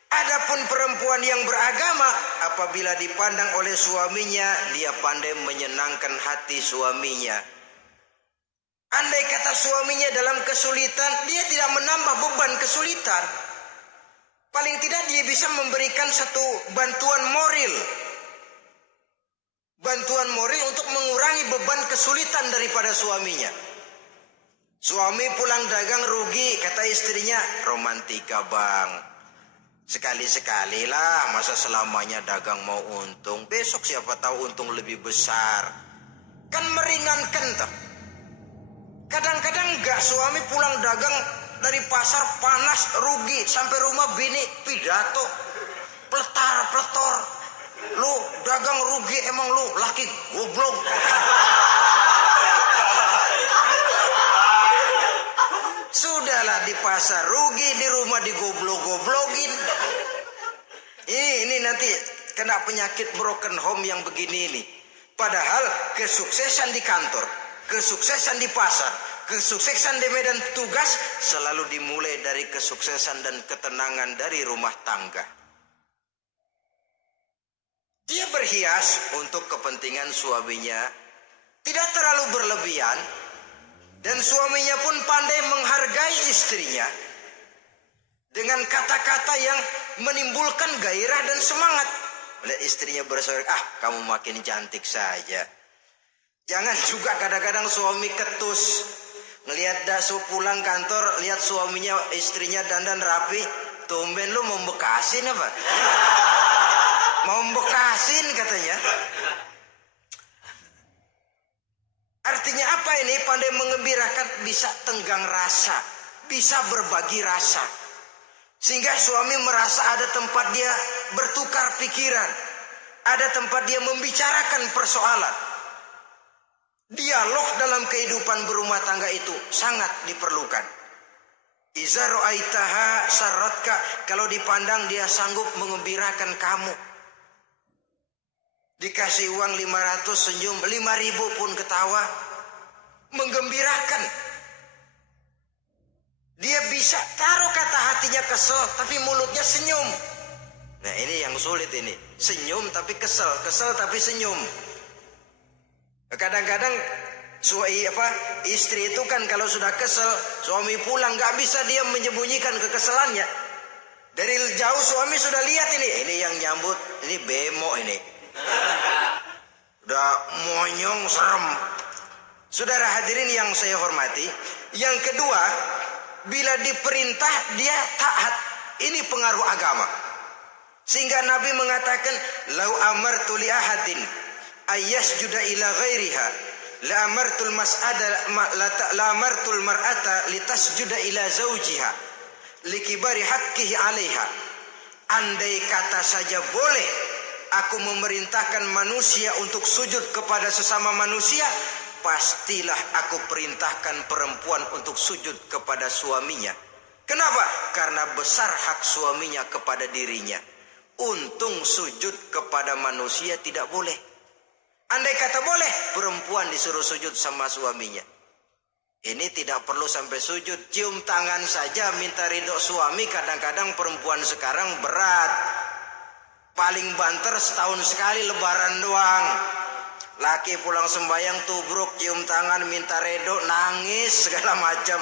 Adapun perempuan yang beragama, apabila dipandang oleh suaminya, dia pandai menyenangkan hati suaminya. Andai kata suaminya dalam kesulitan, dia tidak menambah beban kesulitan. Paling tidak dia bisa memberikan satu bantuan moral. Bantuan moral untuk mengurangi beban kesulitan daripada suaminya. Suami pulang dagang rugi, kata istrinya, romantika bang. Sekali-sekali lah, masa selamanya dagang mau untung. Besok siapa tahu untung lebih besar. Kan meringankan toh. Kadang-kadang enggak, suami pulang dagang dari pasar panas, rugi. Sampai rumah bini pidato. Pletar-pletor. Lu dagang rugi emang lu laki goblok. Sudahlah di pasar rugi, di rumah digoblok-goblokin. Ini nanti kena penyakit broken home yang begini ini. Padahal kesuksesan di kantor, kesuksesan di pasar, kesuksesan di medan tugas selalu dimulai dari kesuksesan dan ketenangan dari rumah tangga. Dia berhias untuk kepentingan suaminya, tidak terlalu berlebihan. Dan suaminya pun pandai menghargai istrinya dengan kata-kata yang menimbulkan gairah dan semangat. Melihat istrinya bersorak, kamu makin cantik saja. Jangan juga kadang-kadang suami ketus. Ngelihat dasu pulang kantor, lihat suaminya, istrinya dandan rapi. Tumben lu mau bekasin apa? Mau bekasin katanya. Artinya apa ini? Pandai mengembirakan, bisa tenggang rasa, bisa berbagi rasa. Sehingga suami merasa ada tempat dia bertukar pikiran, ada tempat dia membicarakan persoalan. Dialog dalam kehidupan berumah tangga itu sangat diperlukan. Iza ra'aitaha sarratka, kalau dipandang dia sanggup mengembirakan kamu. Dikasih uang 500 senyum, 5.000 pun ketawa. Menggembirakan. Dia bisa taruh kata hatinya kesel, tapi mulutnya senyum. Nah ini yang sulit ini. Senyum tapi kesel, kesel tapi senyum. Kadang-kadang istri itu kan kalau sudah kesel, suami pulang gak bisa dia menyembunyikan kekeselannya. Dari jauh suami sudah lihat ini yang nyambut, ini bemo ini. Udah monyong serem. Saudara hadirin yang saya hormati, yang kedua, bila diperintah dia taat. Ini pengaruh agama. Sehingga Nabi mengatakan, "Lau amartu li ahadin ayyasjuda ila ghairiha, la amartul mar'ata litasjuda ila zawjiha likibari haqqihi 'alaiha." Andai kata saja boleh aku memerintahkan manusia untuk sujud kepada sesama manusia, pastilah aku perintahkan perempuan untuk sujud kepada suaminya. Kenapa? Karena besar hak suaminya kepada dirinya. Untung sujud kepada manusia tidak boleh. Andai kata boleh, perempuan disuruh sujud sama suaminya. Ini tidak perlu sampai sujud, cium tangan saja minta ridho suami. Kadang-kadang perempuan sekarang berat. Paling banter setahun sekali lebaran doang. Laki pulang sembahyang tubruk, cium tangan minta ridho, nangis segala macam.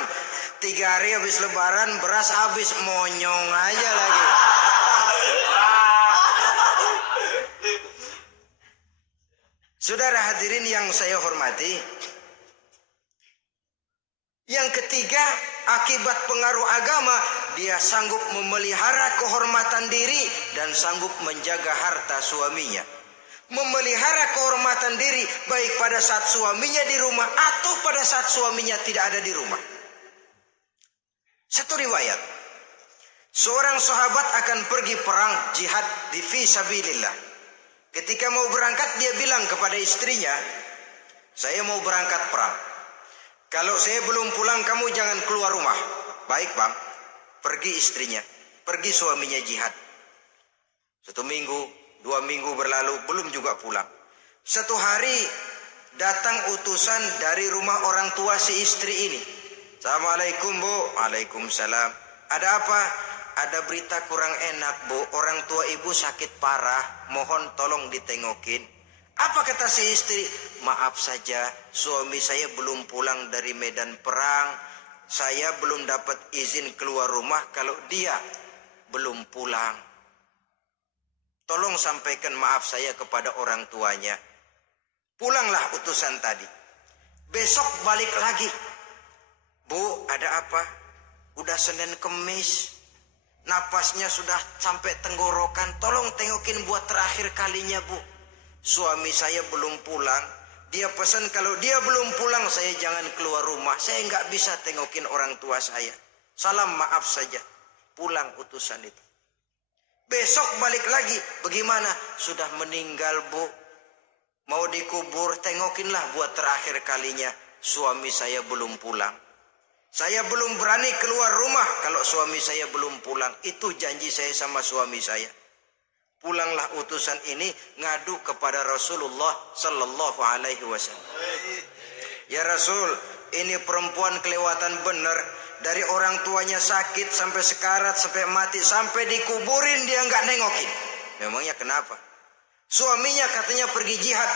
3 hari habis lebaran beras habis, monyong aja lagi. Saudara hadirin yang saya hormati, yang ketiga, akibat pengaruh agama, dia sanggup memelihara kehormatan diri dan sanggup menjaga harta suaminya. Memelihara kehormatan diri baik pada saat suaminya di rumah atau pada saat suaminya tidak ada di rumah. Satu riwayat, Seorang sahabat akan pergi perang jihad di fisabilillah. Ketika mau berangkat dia bilang kepada istrinya, saya mau berangkat perang. Kalau saya belum pulang kamu jangan keluar rumah. Baik bang. Pergi istrinya. Pergi suaminya jihad. 1 minggu, 2 minggu berlalu belum juga pulang. Satu hari datang utusan dari rumah orang tua si istri ini. Assalamualaikum bu. Waalaikumsalam. Ada apa? Ada berita kurang enak bu. Orang tua ibu sakit parah. Mohon tolong ditengokin. Apa kata si istri? Maaf saja, suami saya belum pulang dari medan perang. Saya belum dapat izin keluar rumah kalau dia belum pulang. Tolong sampaikan maaf saya kepada orang tuanya. Pulanglah utusan tadi. Besok balik lagi. Bu, ada apa? Udah Senin Kemis. Napasnya sudah sampai tenggorokan. Tolong tengokin buat terakhir kalinya bu. Suami saya belum pulang. Dia pesan kalau dia belum pulang saya jangan keluar rumah. Saya nggak bisa tengokin orang tua saya. Salam maaf saja. Pulang utusan itu. Besok balik lagi. Bagaimana? Sudah meninggal bu. Mau dikubur. Tengokinlah buat terakhir kalinya. Suami saya belum pulang. Saya belum berani keluar rumah kalau suami saya belum pulang. Itu janji saya sama suami saya. Pulanglah utusan ini ngadu kepada Rasulullah sallallahu alaihi wasallam. Ya Rasul, ini perempuan kelewatan benar. Dari orang tuanya sakit sampai sekarat, sampai mati, sampai dikuburin dia nggak nengokin. Memangnya kenapa? Suaminya katanya pergi jihad.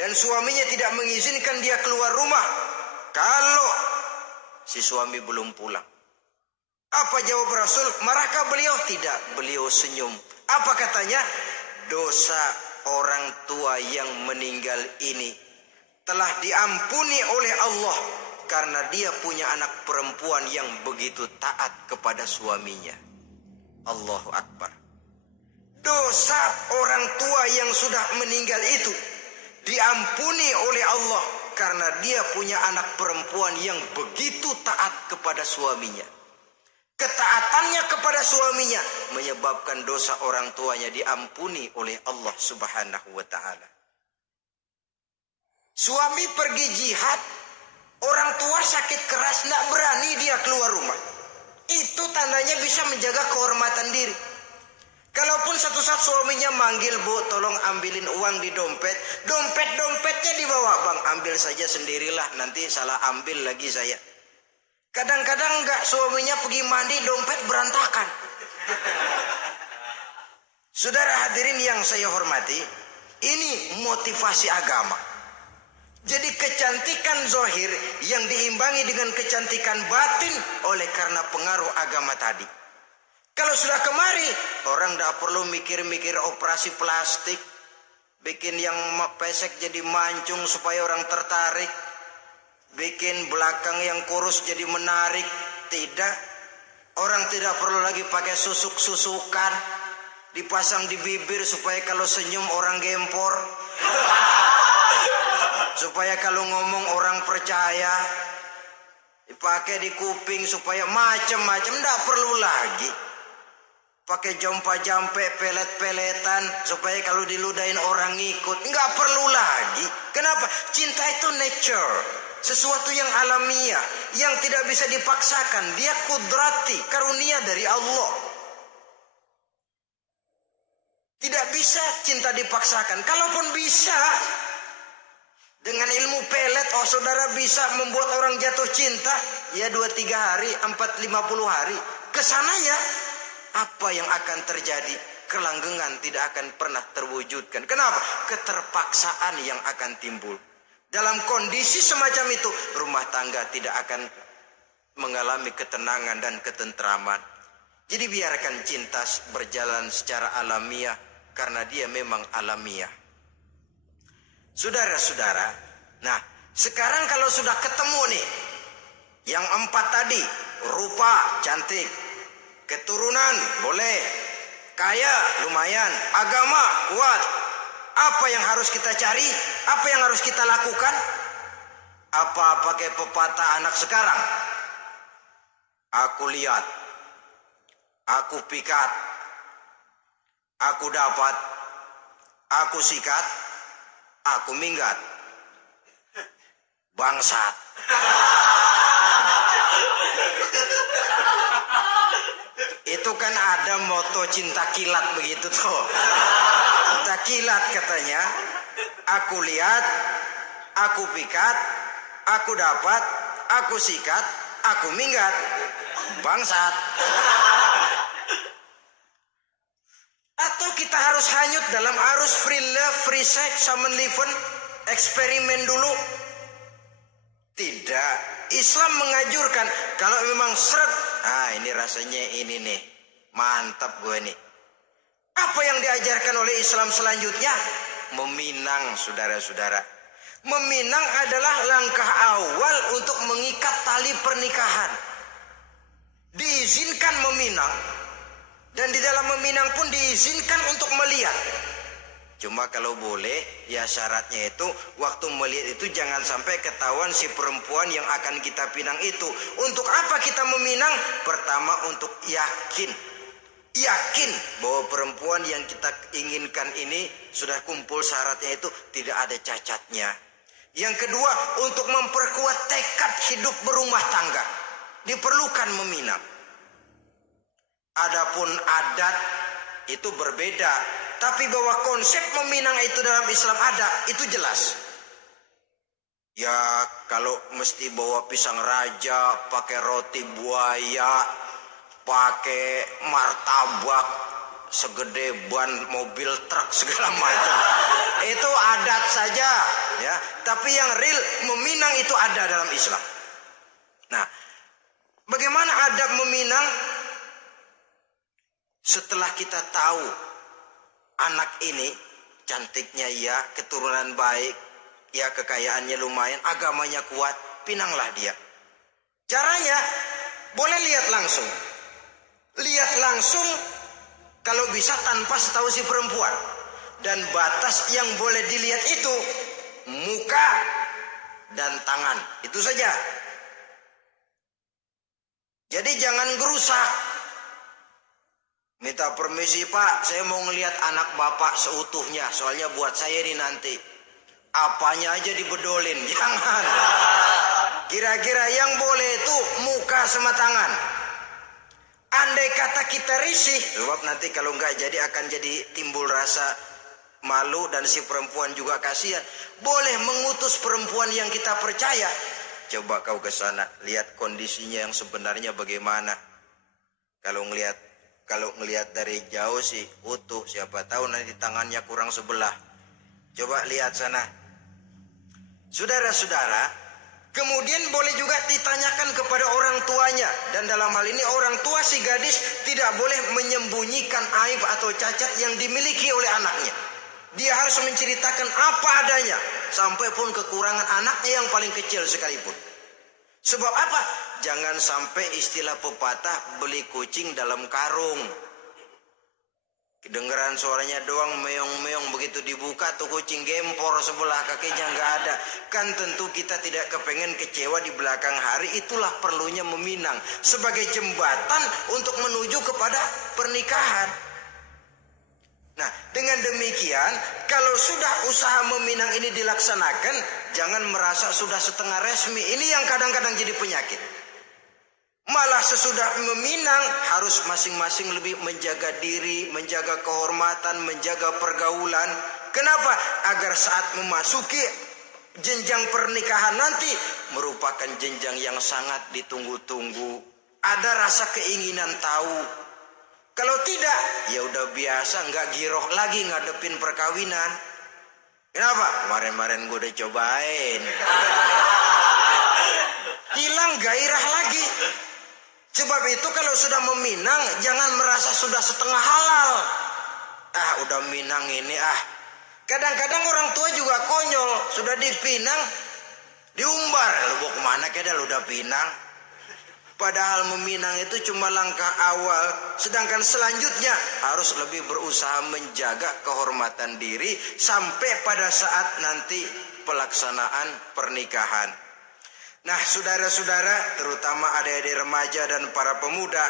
Dan suaminya tidak mengizinkan dia keluar rumah kalau si suami belum pulang. Apa jawab Rasul? Marahkah beliau? Tidak, beliau senyum. Apa katanya? Dosa orang tua yang meninggal ini telah diampuni oleh Allah karena dia punya anak perempuan yang begitu taat kepada suaminya. Allahu Akbar. Dosa orang tua yang sudah meninggal itu diampuni oleh Allah karena dia punya anak perempuan yang begitu taat kepada suaminya. Ketaatannya kepada suaminya menyebabkan dosa orang tuanya diampuni oleh Allah Subhanahu wa ta'ala. Suami pergi jihad, orang tua sakit keras, tidak berani dia keluar rumah. Itu tandanya bisa menjaga kehormatan diri. Kalaupun satu saat suaminya manggil, bu tolong ambilin uang di dompet. Dompetnya dibawa, bang ambil saja sendirilah, nanti salah ambil lagi saya. Kadang-kadang enggak, suaminya pergi mandi, dompet berantakan. Saudara hadirin yang saya hormati, ini motivasi agama. Jadi kecantikan zahir yang diimbangi dengan kecantikan batin oleh karena pengaruh agama tadi. Kalau sudah kemari, orang tidak perlu mikir-mikir operasi plastik, bikin yang pesek jadi mancung supaya orang tertarik, bikin belakang yang kurus jadi menarik. Tidak. Orang tidak perlu lagi pakai susuk-susukan, dipasang di bibir supaya kalau senyum orang gempor, supaya kalau ngomong orang percaya, dipakai di kuping supaya macam-macam. Tidak perlu lagi pakai jompa-jampe, pelet-peletan supaya kalau diludahin orang ngikut. Nggak perlu lagi. Kenapa? Cinta itu nature, sesuatu yang alamiah, yang tidak bisa dipaksakan. Dia kudrati, karunia dari Allah. Tidak bisa cinta dipaksakan. Kalaupun bisa, dengan ilmu pelet, oh saudara bisa membuat orang jatuh cinta. Ya 2-3 hari, 4-50 hari. Kesananya, apa yang akan terjadi? Kelanggengan tidak akan pernah terwujudkan. Kenapa? Keterpaksaan yang akan timbul. Dalam kondisi semacam itu, rumah tangga tidak akan mengalami ketenangan dan ketentraman. Jadi biarkan cinta berjalan secara alamiah, karena dia memang alamiah. Saudara-saudara, nah sekarang kalau sudah ketemu nih, yang 4 tadi, rupa cantik, keturunan boleh, kaya lumayan, agama kuat. Apa yang harus kita cari? Apa yang harus kita lakukan? Apa pakai pepatah anak sekarang? Aku lihat aku pikat, aku dapat, aku sikat, aku minggat. Bangsat. Itu kan ada moto cinta kilat begitu tuh. Cinta kilat katanya. Aku lihat, aku pikat, aku dapat, aku sikat, aku minggat. Bangsat. Atau kita harus hanyut dalam arus free love, free sex, summon liven, eksperimen dulu? Tidak. Islam mengajurkan kalau memang seret, ini rasanya ini nih, mantap gue nih. Apa yang diajarkan oleh Islam selanjutnya? Meminang, saudara-saudara. Meminang adalah langkah awal untuk mengikat tali pernikahan. Diizinkan meminang, dan di dalam meminang pun diizinkan untuk melihat. Cuma kalau boleh, ya syaratnya itu waktu melihat itu jangan sampai ketahuan si perempuan yang akan kita pinang itu. Untuk apa kita meminang? Pertama untuk yakin bahwa perempuan yang kita inginkan ini sudah kumpul syaratnya itu, tidak ada cacatnya. Yang kedua, untuk memperkuat tekad hidup berumah tangga, diperlukan meminang. Adapun adat itu berbeda, tapi bahwa konsep meminang itu dalam Islam ada, itu jelas. Ya kalau mesti bawa pisang raja, pakai roti buaya, pakai martabak segede ban mobil truk segala macam, itu adat saja ya. Tapi yang real meminang itu ada dalam Islam. Nah, bagaimana adab meminang? Setelah kita tahu anak ini cantiknya ya, keturunan baik ya, kekayaannya lumayan, agamanya kuat, pinanglah dia. Caranya boleh lihat langsung. Lihat langsung kalau bisa tanpa setahu si perempuan. Dan batas yang boleh dilihat itu muka dan tangan, itu saja. Jadi jangan gerusak. Minta permisi Pak, saya mau ngelihat anak Bapak seutuhnya, soalnya buat saya ini nanti. Apanya aja dibedolin, jangan. Kira-kira yang boleh itu muka sama tangan. Andai kata kita risih, sebab nanti kalau nggak jadi akan jadi timbul rasa malu dan si perempuan juga kasihan. Boleh mengutus perempuan yang kita percaya. Coba kau ke sana, lihat kondisinya yang sebenarnya bagaimana. Kalau ngelihat dari jauh sih utuh, siapa tahu nanti tangannya kurang sebelah. Coba lihat sana. Saudara-saudara, kemudian boleh juga ditanyakan kepada orang tuanya. Dan dalam hal ini orang tua si gadis tidak boleh menyembunyikan aib atau cacat yang dimiliki oleh anaknya. Dia harus menceritakan apa adanya, sampai pun kekurangan anaknya yang paling kecil sekalipun. Sebab apa? Jangan sampai istilah pepatah beli kucing dalam karung. Kedengeran suaranya doang meong-meong, begitu dibuka tuh kucing gempor sebelah kakinya nggak ada. Kan tentu kita tidak kepengen kecewa di belakang hari. Itulah perlunya meminang sebagai jembatan untuk menuju kepada pernikahan. Nah, dengan demikian kalau sudah usaha meminang ini dilaksanakan, jangan merasa sudah setengah resmi. Ini yang kadang-kadang jadi penyakit. Malah sesudah meminang harus masing-masing lebih menjaga diri, menjaga kehormatan, menjaga pergaulan. Kenapa? Agar saat memasuki jenjang pernikahan nanti merupakan jenjang yang sangat ditunggu-tunggu. Ada rasa keinginan tahu. Kalau tidak, ya udah biasa, nggak giroh lagi ngadepin perkawinan. Kenapa? Kemarin-kemarin gue udah cobain. Hilang gairah lagi. Sebab itu kalau sudah meminang, jangan merasa sudah setengah halal. Udah minang ini Kadang-kadang orang tua juga konyol. Sudah dipinang, diumbar. Lu mau kemana keda lu udah pinang? Padahal meminang itu cuma langkah awal. Sedangkan selanjutnya harus lebih berusaha menjaga kehormatan diri sampai pada saat nanti pelaksanaan pernikahan. Nah, saudara-saudara, terutama adik-adik remaja dan para pemuda,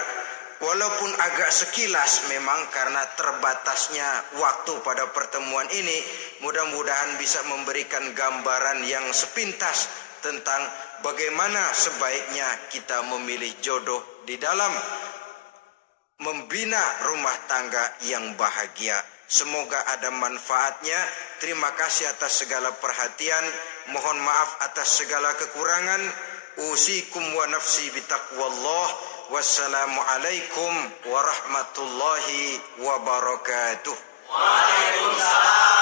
Walaupun agak sekilas memang karena terbatasnya waktu pada pertemuan ini, mudah-mudahan bisa memberikan gambaran yang sepintas tentang bagaimana sebaiknya kita memilih jodoh di dalam membina rumah tangga yang bahagia. Semoga ada manfaatnya. Terima kasih atas segala perhatian. Mohon maaf atas segala kekurangan. Usikum wa nafsi bitaqwallah. Wassalamualaikum warahmatullahi wabarakatuh. Waalaikumsalam